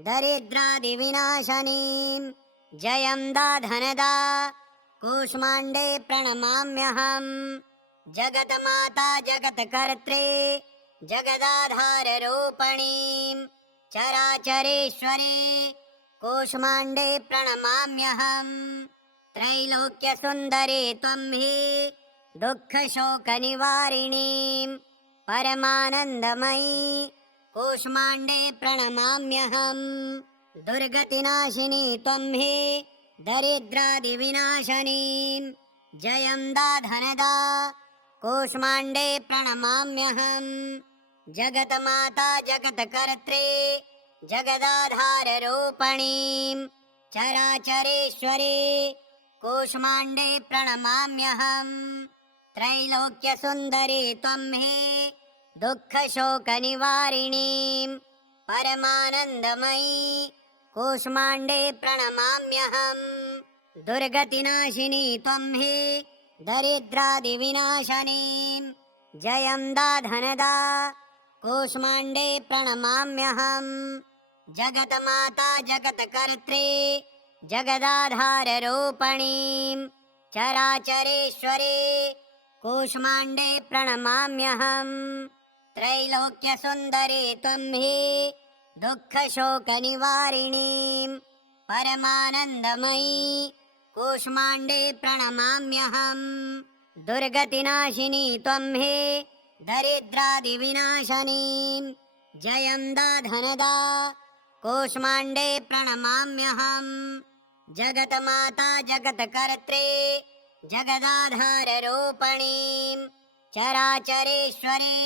दरिद्रादिविनाशनीं जयं दाधनदा कूष्माण्डे प्रणमाम्यहम् जगन्माता जगत्कर्त्री जगदाधाररूपिणीं चराचरेश्वरी कूष्माण्डे प्रणमाम्यहम् त्रैलोक्यसुन्दरी त्वं हि दुःखशोकनिवारिणीं परमानन्दमयी कूष्माण्डे प्रणमाम्यहम् दुर्गतिनाशिनी त्वं हि दरिद्रादिविनाशनीं जयं दाधनदा कूष्माण्डे प्रणमाम्यहम् जगन्माता जगत्कर्त्री जगदाधाररूपिणीं चराचरेश्वरी कूष्माण्डे प्रणमाम्यहम् त्रैलोक्यसुन्दरी त्वं हि दुःखशोकनिवारिणीं परमानन्दमयी कूष्माण्डे प्रणमाम्यहम् दुर्गतिनाशिनी त्वं हि दरिद्रादिविनाशनीं जयं दाधनदा कूष्माण्डे प्रणमाम्यहम् जगन्माता जगत्कर्त्री जगदाधाररूपिणीं चराचरेश्वरी कूष्माण्डे प्रणमाम्यहम् त्रैलोक्यसुन्दरी त्वं हि दुःखशोकनिवारिणीं परमानन्दमयी कूष्माण्डे प्रणमाम्यहम् दुर्गतिनाशिनी त्वं हि दरिद्रादिविनाशनीं जयं दाधनदा कूष्माण्डे प्रणमाम्यहम् जगन्माता जगत्कर्त्री जगदाधाररूपिणीं चराचरेश्वरी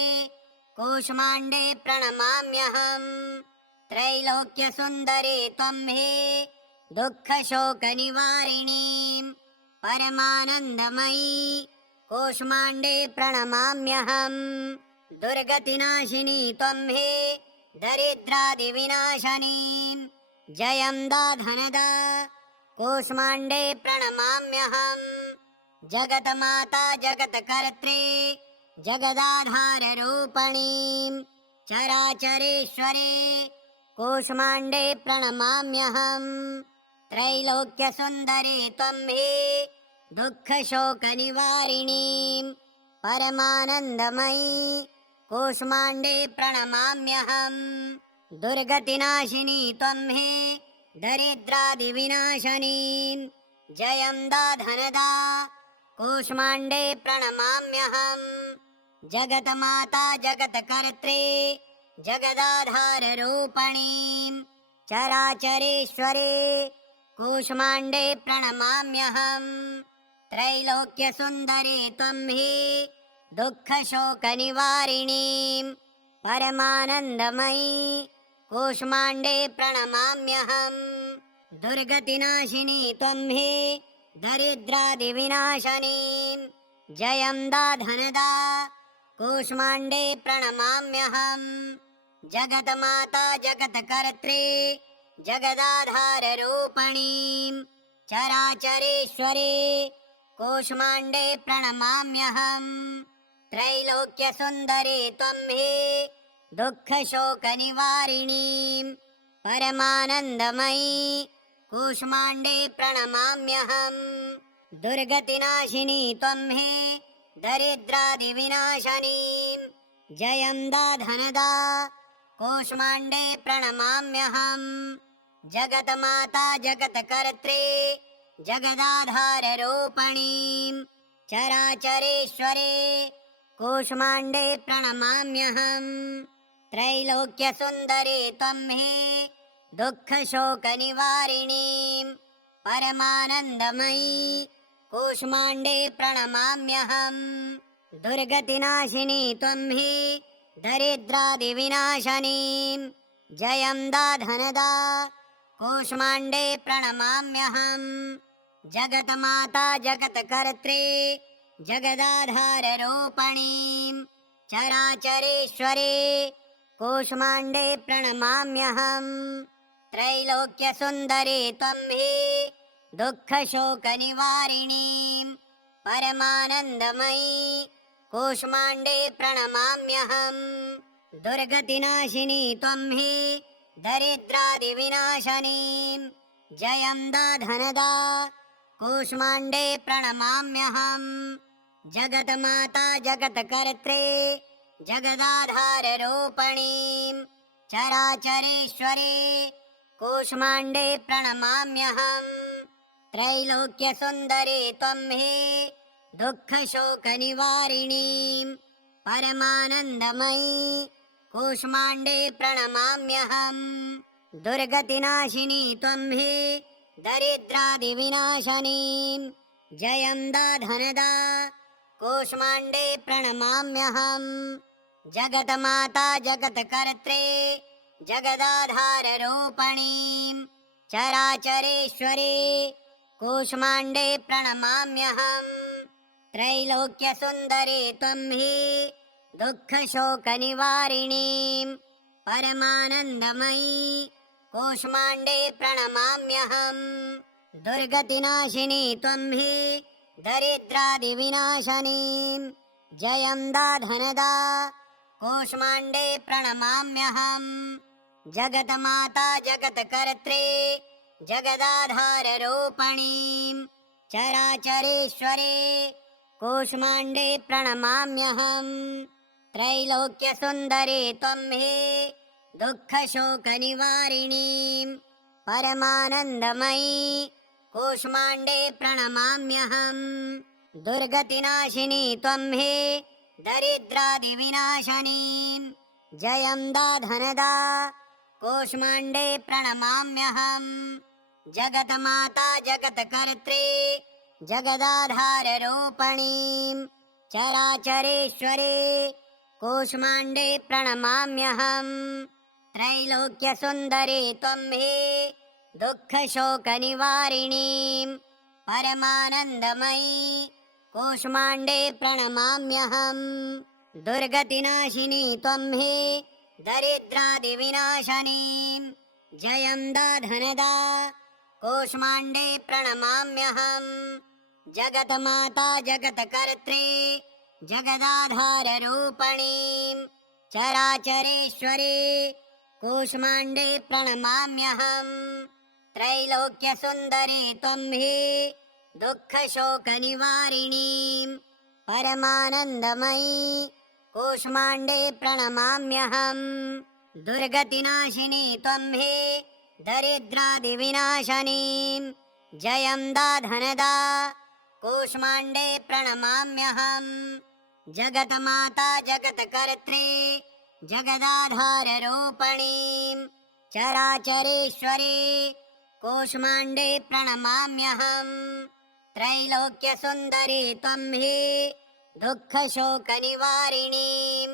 कूष्माण्डे प्रणमाम्यहम् त्रैलोक्यसुन्दरी त्वं हि दुःखशोकनिवारिणीं परमानन्दमयी कूष्माण्डे प्रणमाम्यहम्। दुर्गतिनाशिनी त्वं हे दरिद्रादिविनाशनीं जयं दाधनदा कूष्माण्डे प्रणमाम्यहम्। जगन्माता जगत्कर्त्री जगदाधाररूपिणीं चराचरेश्वरी कूष्माण्डे प्रणमाम्यहम्। त्रैलोक्यसुन्दरी त्वं हि दुःखशोकनिवारिणीं परमानन्दमयी कूष्माण्डे प्रणमाम्यहम्। दुर्गतिनाशिनी त्वं हि दरिद्रादिविनाशनीं जयं दाधनदा कूष्माण्डे प्रणमाम्यहम्। जगन्माता जगत्कर्त्री जगदाधाररूपिणीं चराचरेश्वरी कूष्माण्डे प्रणमाम्यहम्। त्रैलोक्यसुन्दरी त्वं हि दुःखशोकनिवारिणीं परमानन्दमयी कूष्माण्डे प्रणमाम्यहम्। दुर्गतिनाशिनी त्वं हि दरिद्रादिविनाशनीं जयं दाधनदा कूष्माण्डे प्रणमाम्यहम्। जगन्माता जगत्कर्त्री जगदाधाररूपिणीं चराचरेश्वरी कूष्माण्डे प्रणमाम्यहम्। त्रैलोक्यसुन्दरी त्वं हि दुःखशोकनिवारिणीं परमानन्दमयी कूष्माण्डे प्रणमाम्यहम्। दुर्गतिनाशिनी त्वं हि दरिद्रादिविनाशनीं जयं दाधनदा कूष्माण्डे प्रणमाम्यहम्। जगन्माता जगत्कर्त्री जगदाधाररूपिणीं चराचरेश्वरी कूष्माण्डे प्रणमाम्यहम्। त्रैलोक्यसुन्दरी त्वं हि दुःखशोकनिवारिणीं परमानन्दमयी कूष्माण्डे प्रणमाम्यहम्। दुर्गतिनाशिनी त्वं हि दरिद्रादिविनाशनीं जयं दाधनदा कूष्माण्डे प्रणमाम्यहम्। जगन्माता जगत्कर्त्री जगदाधाररूपिणीं चराचरेश्वरी कूष्माण्डे प्रणमाम्यहम्। त्रैलोक्यसुन्दरी त्वं हि दुःखशोकनिवारिणीं परमानन्दमयी कूष्माण्डे प्रणमाम्यहम्। दुर्गतिनाशिनी त्वं हि दरिद्रादिविनाशनीं जयं दाधनदा कूष्माण्डे प्रणमाम्यहम्। जगन्माता जगत्कर्त्री जगदाधाररूपिणीं चराचरेश्वरी कूष्माण्डे प्रणमाम्यहम्। त्रैलोक्यसुन्दरी त्वं हि दुःखशोकनिवारिणीं परमानन्दमयी कूष्माण्डे प्रणमाम्यहम्। दुर्गतिनाशिनी त्वं हि दरिद्रादिविनाशनीं जयं दाधनदा कूष्माण्डे प्रणमाम्यहम्। जगन्माता जगत्कर्त्री जगदाधाररूपिणीं चराचरेश्वरी कूष्माण्डे प्रणमाम्यहम्। त्रैलोक्यसुन्दरी त्वं हि दुःखशोकनिवारिणीं परमानन्दमयी कूष्माण्डे प्रणमाम्यहम्। दुर्गतिनाशिनी त्वं हि दरिद्रादिविनाशनीं जयं दाधनदा कूष्माण्डे प्रणमाम्यहम्। जगन्माता जगत्कर्त्री जगदाधाररूपिणीं चराचरेश्वरी कूष्माण्डे प्रणमाम्यहम्। त्रैलोक्यसुन्दरी त्वं हि दुःखशोकनिवारिणीं परमानन्दमयी कूष्माण्डे प्रणमाम्यहम्। दुर्गतिनाशिनी त्वं हि दरिद्रादिविनाशनीं जयं दाधनदा कूष्माण्डे प्रणमाम्यहम्। जगन्माता जगत्कर्त्री जगदाधाररूपिणीं चराचरेश्वरी कूष्माण्डे प्रणमाम्यहम्। त्रैलोक्यसुन्दरी त्वं हि दुःखशोकनिवारिणीं परमानन्दमयी कूष्माण्डे प्रणमाम्यहम्। दुर्गतिनाशिनी त्वं हि दरिद्रादिविनाशनीं जयं दाधनदा कूष्माण्डे प्रणमाम्यहम्। जगन्माता जगत्कर्त्री जगदाधाररूपिणीं चराचरेश्वरी कूष्माण्डे प्रणमाम्यहम्। त्रैलोक्यसुन्दरी त्वं हि दुःखशोकनिवारिणीं परमानन्दमयी कूष्माण्डे प्रणमाम्यहम्। दुर्गतिनाशिनी त्वं हि दरिद्रादिविनाशनीं जयं दाधनदा कूष्माण्डे प्रणमाम्यहम्। जगन्माता जगत्कर्त्री जगदाधाररूपिणीं चराचरेश्वरी कूष्माण्डे प्रणमाम्यहम्। त्रैलोक्यसुन्दरी त्वं हि दुःखशोकनिवारिणीं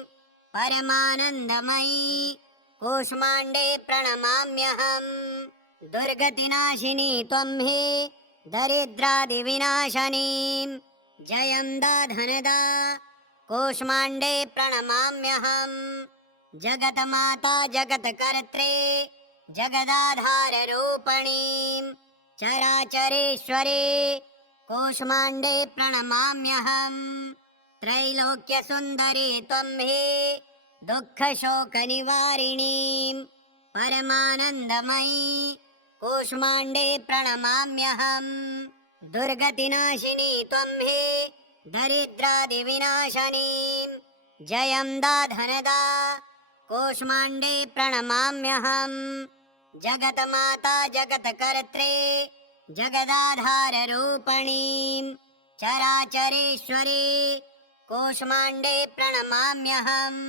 परमानन्दमयी कूष्माण्डे प्रणमाम्यहम्। दुर्गतिनाशिनी त्वं हि दरिद्रादिविनाशनीं जयं दाधनदा कूष्माण्डे प्रणमाम्यहम्। जगन्माता जगत्कर्त्री जगदाधाररूपिणीं चराचरेश्वरी कूष्माण्डे प्रणमाम्यहम्। त्रैलोक्यसुन्दरी त्वं हि दुःखशोकनिवारिणीं परमानन्दमयी कूष्माण्डे प्रणमाम्यहम्। दुर्गतिनाशिनी त्वं हि दरिद्रादिविनाशनीं जयं दाधनदा कूष्माण्डे प्रणमाम्यहम्। जगन्माता जगत्कर्त्री जगदाधाररूपिणीं चराचरेश्वरी कूष्माण्डे प्रणमाम्यहम्।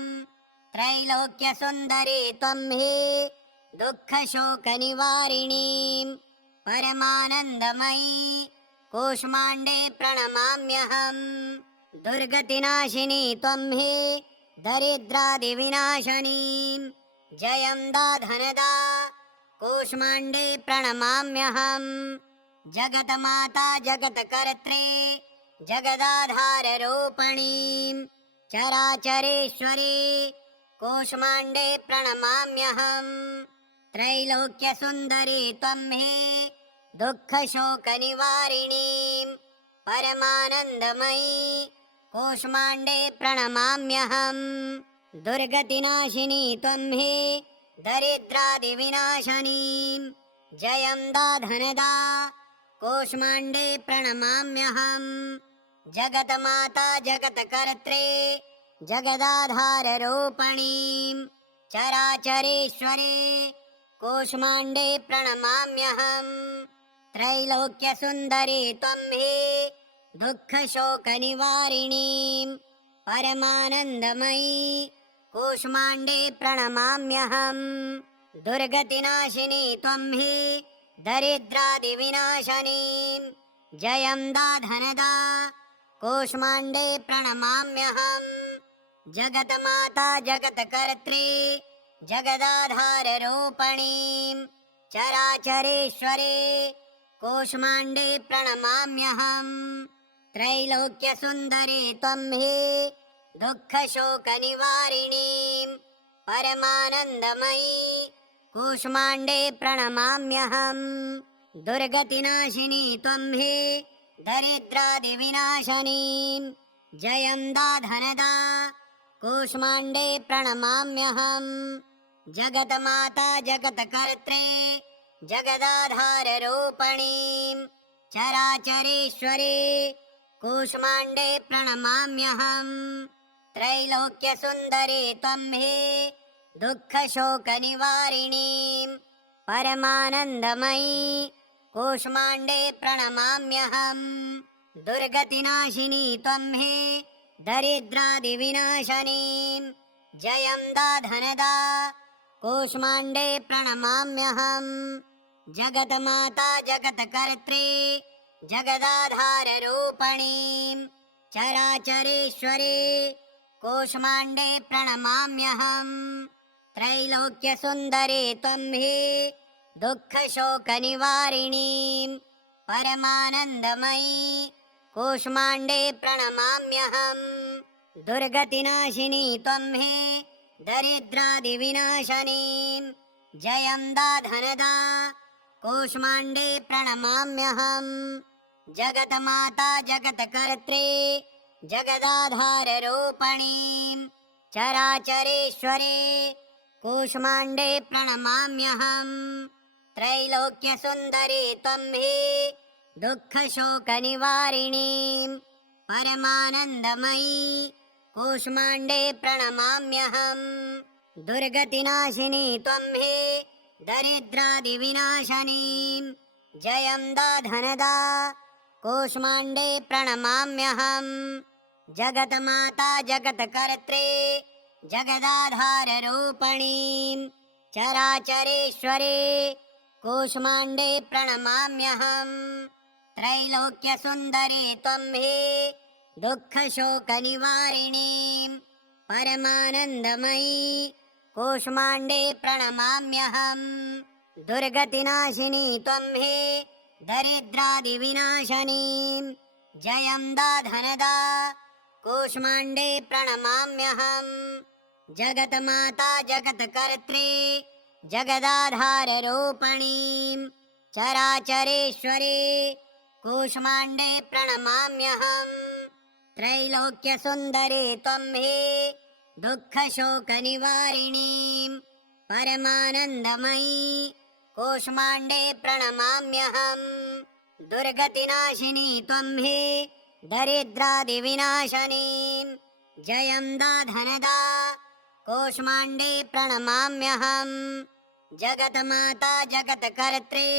त्रैलोक्यसुन्दरी त्वं हि दुःखशोकनिवारिणीं परमानन्दमयी कूष्माण्डे प्रणमाम्यहम्। दुर्गतिनाशिनी त्वं हि दरिद्रादिविनाशनीं जयं दाधनदा कूष्माण्डे प्रणमाम्यहम्। जगन्माता जगत्कर्त्री जगदाधाररूपिणीं चराचरेश्वरी कूष्माण्डे प्रणमाम्यहम्। त्रैलोक्यसुन्दरी त्वं हि दुःखशोकनिवारिणीं परमानन्दमयी कूष्माण्डे प्रणमाम्यहम्। दुर्गतिनाशिनी त्वं हि दरिद्रादिविनाशनीं जयं दाधनदा कूष्माण्डे प्रणमाम्यहम्। जगन्माता जगत्कर्त्री जगदाधाररूपिणीं चराचरेश्वरी कूष्माण्डे प्रणमाम्यहम्। त्रैलोक्यसुन्दरी त्वं हि दुःखशोकनिवारिणीं परमानन्दमयी कूष्माण्डे प्रणमाम्यहम्। दुर्गतिनाशिनी त्वं हि दरिद्रादिविनाशनीं जयं दाधनदा कूष्माण्डे प्रणमाम्यहम्। जगन्माता जगत्कर्त्री जगदाधाररूपिणीं चराचरेश्वरी कूष्माण्डे प्रणमाम्यहम्। त्रैलोक्यसुन्दरी त्वं हि दुःखशोकनिवारिणीं परमानन्दमयी कूष्माण्डे प्रणमाम्यहम्। दुर्गतिनाशिनी त्वं हि दरिद्रादिविनाशनीं जयं दाधनदा कूष्माण्डे प्रणमाम्यहम्। जगन्माता जगत्कर्त्री जगदाधाररूपिणीं चराचरेश्वरी कूष्माण्डे प्रणमाम्यहम्। त्रैलोक्यसुन्दरी त्वं हि दुःखशोकनिवारिणीं परमानन्दमयी कूष्माण्डे प्रणमाम्यहम्। दुर्गतिनाशिनी त्वं हि दरिद्रादिविनाशनीं जयं दाधनदा कूष्माण्डे प्रणमाम्यहम्। जगन्माता जगत्कर्त्री जगदाधाररूपिणीं चराचरेश्वरी कूष्माण्डे प्रणमाम्यहम्। त्रैलोक्यसुन्दरी त्वं हि दुःखशोकनिवारिणीं परमानन्दमयी कूष्माण्डे प्रणमाम्यहम्। दुर्गतिनाशिनी त्वं हे दरिद्रादिविनाशनीं जयं दाधनदा कूष्माण्डे प्रणमाम्यहम्। जगन्माता जगत्कर्त्री जगदाधाररूपिणीं चराचरेश्वरी कूष्माण्डे प्रणमाम्यहम्। त्रैलोक्यसुन्दरी त्वं हि दुःखशोकनिवारिणीं परमानन्दमयी कूष्माण्डे प्रणमाम्यहम्। दुर्गतिनाशिनी त्वं हि दरिद्रादिविनाशनीं जयं दाधनदा कूष्माण्डे प्रणमाम्यहम्। जगन्माता जगत्कर्त्री जगदाधाररूपिणीं चराचरेश्वरी कूष्माण्डे प्रणमाम्यहम्। त्रैलोक्यसुन्दरी त्वं हि दुःखशोकनिवारिणीं परमानन्दमयी कूष्माण्डे प्रणमाम्यहम्। दुर्गतिनाशिनी त्वं हि दरिद्रादिविनाशनीं जयं दाधनदा कूष्माण्डे प्रणमाम्यहम्। जगन्माता जगत्कर्त्री जगदाधाररूपिणीं चराचरेश्वरी कूष्माण्डे प्रणमाम्यहम्। त्रैलोक्यसुन्दरी त्वं हि दुःखशोकनिवारिणीं परमानन्दमयी कूष्माण्डे प्रणमाम्यहम्। दुर्गतिनाशिनी त्वं हि दरिद्रादिविनाशनीं जयं दाधनदा कूष्माण्डे प्रणमाम्यहम्। जगन्माता जगत्कर्त्री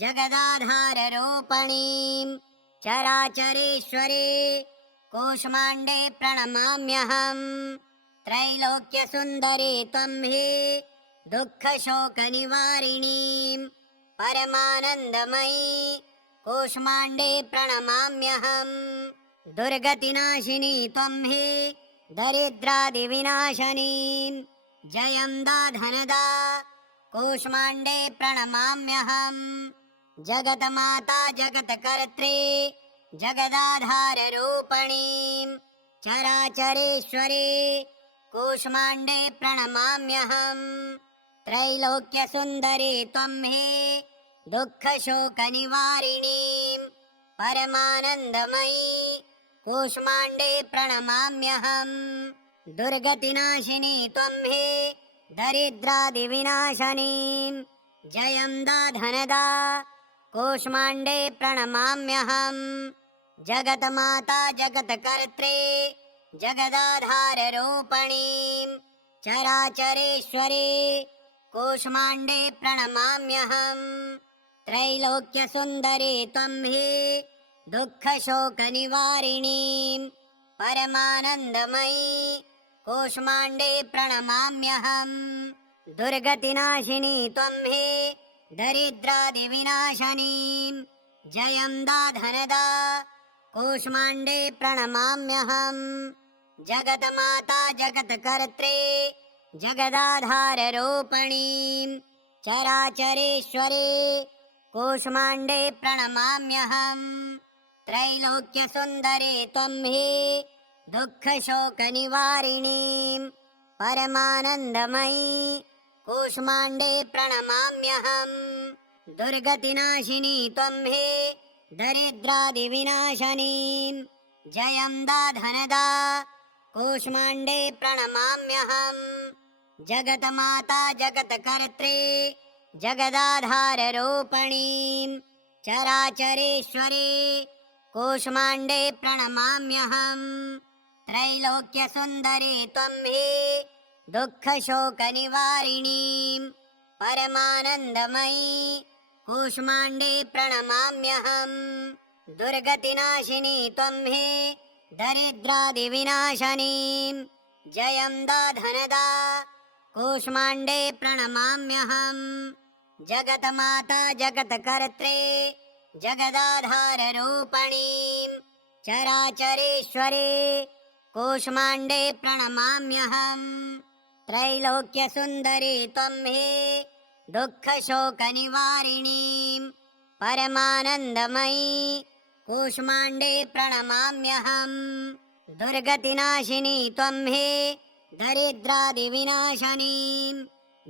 जगदाधाररूपिणीं चराचरेश्वरी कूष्माण्डे प्रणमाम्यहम्। त्रैलोक्यसुन्दरी त्वं हि दुःखशोकनिवारिणीं परमानन्दमयी कूष्माण्डे प्रणमाम्यहम्। दुर्गतिनाशिनी त्वं हि दरिद्रादिविनाशनीं जयं दाधनदा कूष्माण्डे प्रणमाम्यहम्। जगन्माता जगत्कर्त्री जगदाधाररूपिणीं चराचरेश्वरी कूष्माण्डे प्रणमाम्यहम्। त्रैलोक्यसुन्दरी त्वं हि दुःखशोकनिवारिणीं परमानन्दमयी कूष्माण्डे प्रणमाम्यहम्। दुर्गतिनाशिनी त्वं हि दरिद्रादिविनाशनीं जयं दाधनदा कूष्माण्डे प्रणमाम्यहम्। जगन्माता जगत्कर्त्री जगदाधाररूपिणीं चराचरेश्वरी कूष्माण्डे प्रणमाम्यहम्। त्रैलोक्यसुन्दरी त्वं हि दुःखशोकनिवारिणीं परमानन्दमयी कूष्माण्डे प्रणमाम्यहम्। दुर्गतिनाशिनी त्वं हि दरिद्रादिविनाशनीं जयं दाधनदा कूष्माण्डे प्रणमाम्यहम्। जगन्माता जगत्कर्त्री जगदाधाररूपिणीं चराचरेश्वरी कूष्माण्डे प्रणमाम्यहम्। त्रैलोक्यसुन्दरी त्वं हि दुःखशोकनिवारिणीं परमानन्दमयी कूष्माण्डे प्रणमाम्यहम्। दुर्गतिनाशिनी त्वं हि दरिद्रादिविनाशनीं जयं दाधनदा कूष्माण्डे प्रणमाम्यहम्। जगन्माता जगत्कर्त्री जगदाधाररूपिणीं चराचरेश्वरी कूष्माण्डे प्रणमाम्यहम्। त्रैलोक्यसुन्दरी त्वं हि दुःखशोकनिवारिणीं परमानन्दमयी कूष्माण्डे प्रणमाम्यहम्। दुर्गतिनाशिनी त्वं हि दरिद्रादिविनाशनीं जयं दाधनदा कूष्माण्डे प्रणमाम्यहम्। जगन्माता जगत्कर्त्री जगदाधाररूपिणीं चराचरेश्वरी कूष्माण्डे प्रणमाम्यहम्। त्रैलोक्यसुन्दरी त्वं हि दुःखशोकनिवारिणीं परमानन्दमयी कूष्माण्डे प्रणमाम्यहम्। दुर्गतिनाशिनी त्वं हे दरिद्रादिविनाशनीं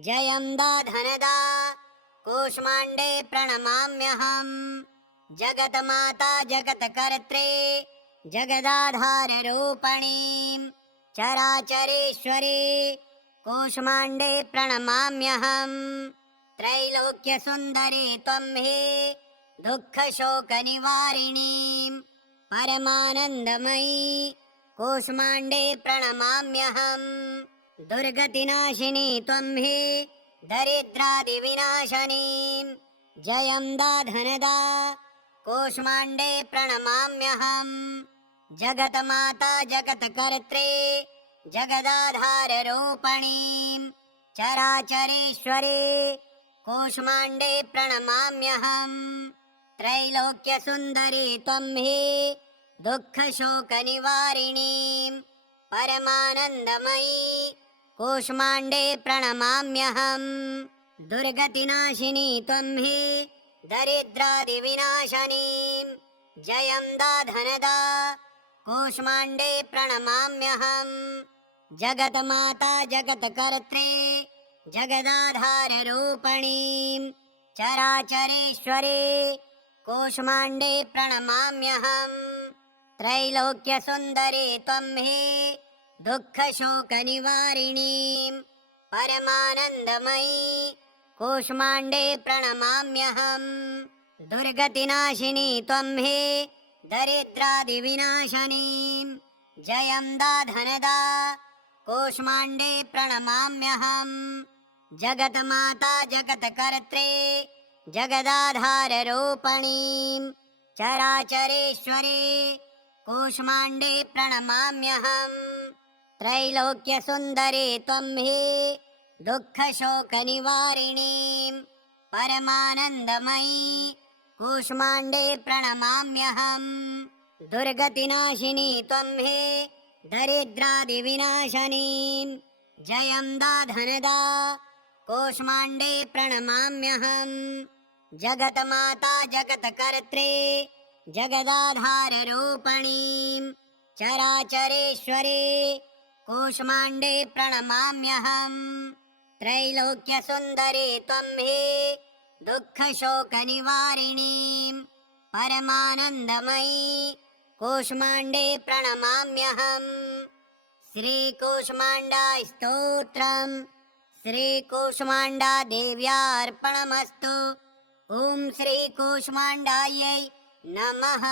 जयं दाधनदा कूष्माण्डे प्रणमाम्यहम्। जगन्माता जगत्कर्त्रे जगदाधाररूपिणीं चराचरेश्वरी कूष्माण्डे प्रणमाम्यहम्। त्रैलोक्यसुन्दरी त्वं हे दुःखशोकनिवारिणीं परमानन्दमयी कूष्माण्डे प्रणमाम्यहम्। दुर्गतिनाशिनी त्वं हे दरिद्रादिविनाशनीं जयं दाधनदा कूष्माण्डे प्रणमाम्यहम्। जगन्माता जगत्कर्त्रे जगदाधाररूपिणीं चराचरेश्वरी कूष्माण्डे प्रणमाम्यहम्। त्रैलोक्यसुन्दरी त्वं हे दुःखशोकनिवारिणीं परमानन्दमयी कूष्माण्डे प्रणमाम्यहम्। दुर्गतिनाशिनी त्वं हे दरिद्रादिविनाशनीं जयं दाधनदा कूष्माण्डे प्रणमाम्यहम्। जगन्माता जगत्कर्त्रे जगदाधाररूपिणीं चराचरेश्वरी कूष्माण्डे प्रणमाम्यहम्। त्रैलोक्यसुन्दरी त्वं हे दुःखशोकनिवारिणीं परमानन्दमयी कूष्माण्डे प्रणमाम्यहम्। दुर्गतिनाशिनी त्वं हे दरिद्रादिविनाशनीं जयं दाधनदा कूष्माण्डे प्रणमाम्यहम्। जगन्माता जगत्कर्त्रे जगदाधाररूपिणीं चराचरेश्वरी कूष्माण्डे प्रणमाम्यहम्। त्रैलोक्यसुन्दरी त्वं हे दुःखशोकनिवारिणीं परमानन्दमयी कूष्माण्डे प्रणमाम्यहम्। दुर्गतिनाशिनी त्वं हे दरिद्रादिविनाशनीं जयं दाधनदा कूष्माण्डे प्रणमाम्यहम्। जगन्माता जगत्कर्त्रे जगदाधाररूपिणीं चराचरेश्वरी कूष्माण्डे प्रणमाम्यहम्। त्रैलोक्यसुन्दरी त्वं हे दुःखशोकनिवारिणीं परमानन्दमयी कूष्माण्डे प्रणमाम्यहम्। श्रीकूष्माण्डास्तोत्रम् श्रीकूष्माण्डादेव्यार्पणमस्तु। ॐ श्रीकूष्माण्डायै नमः।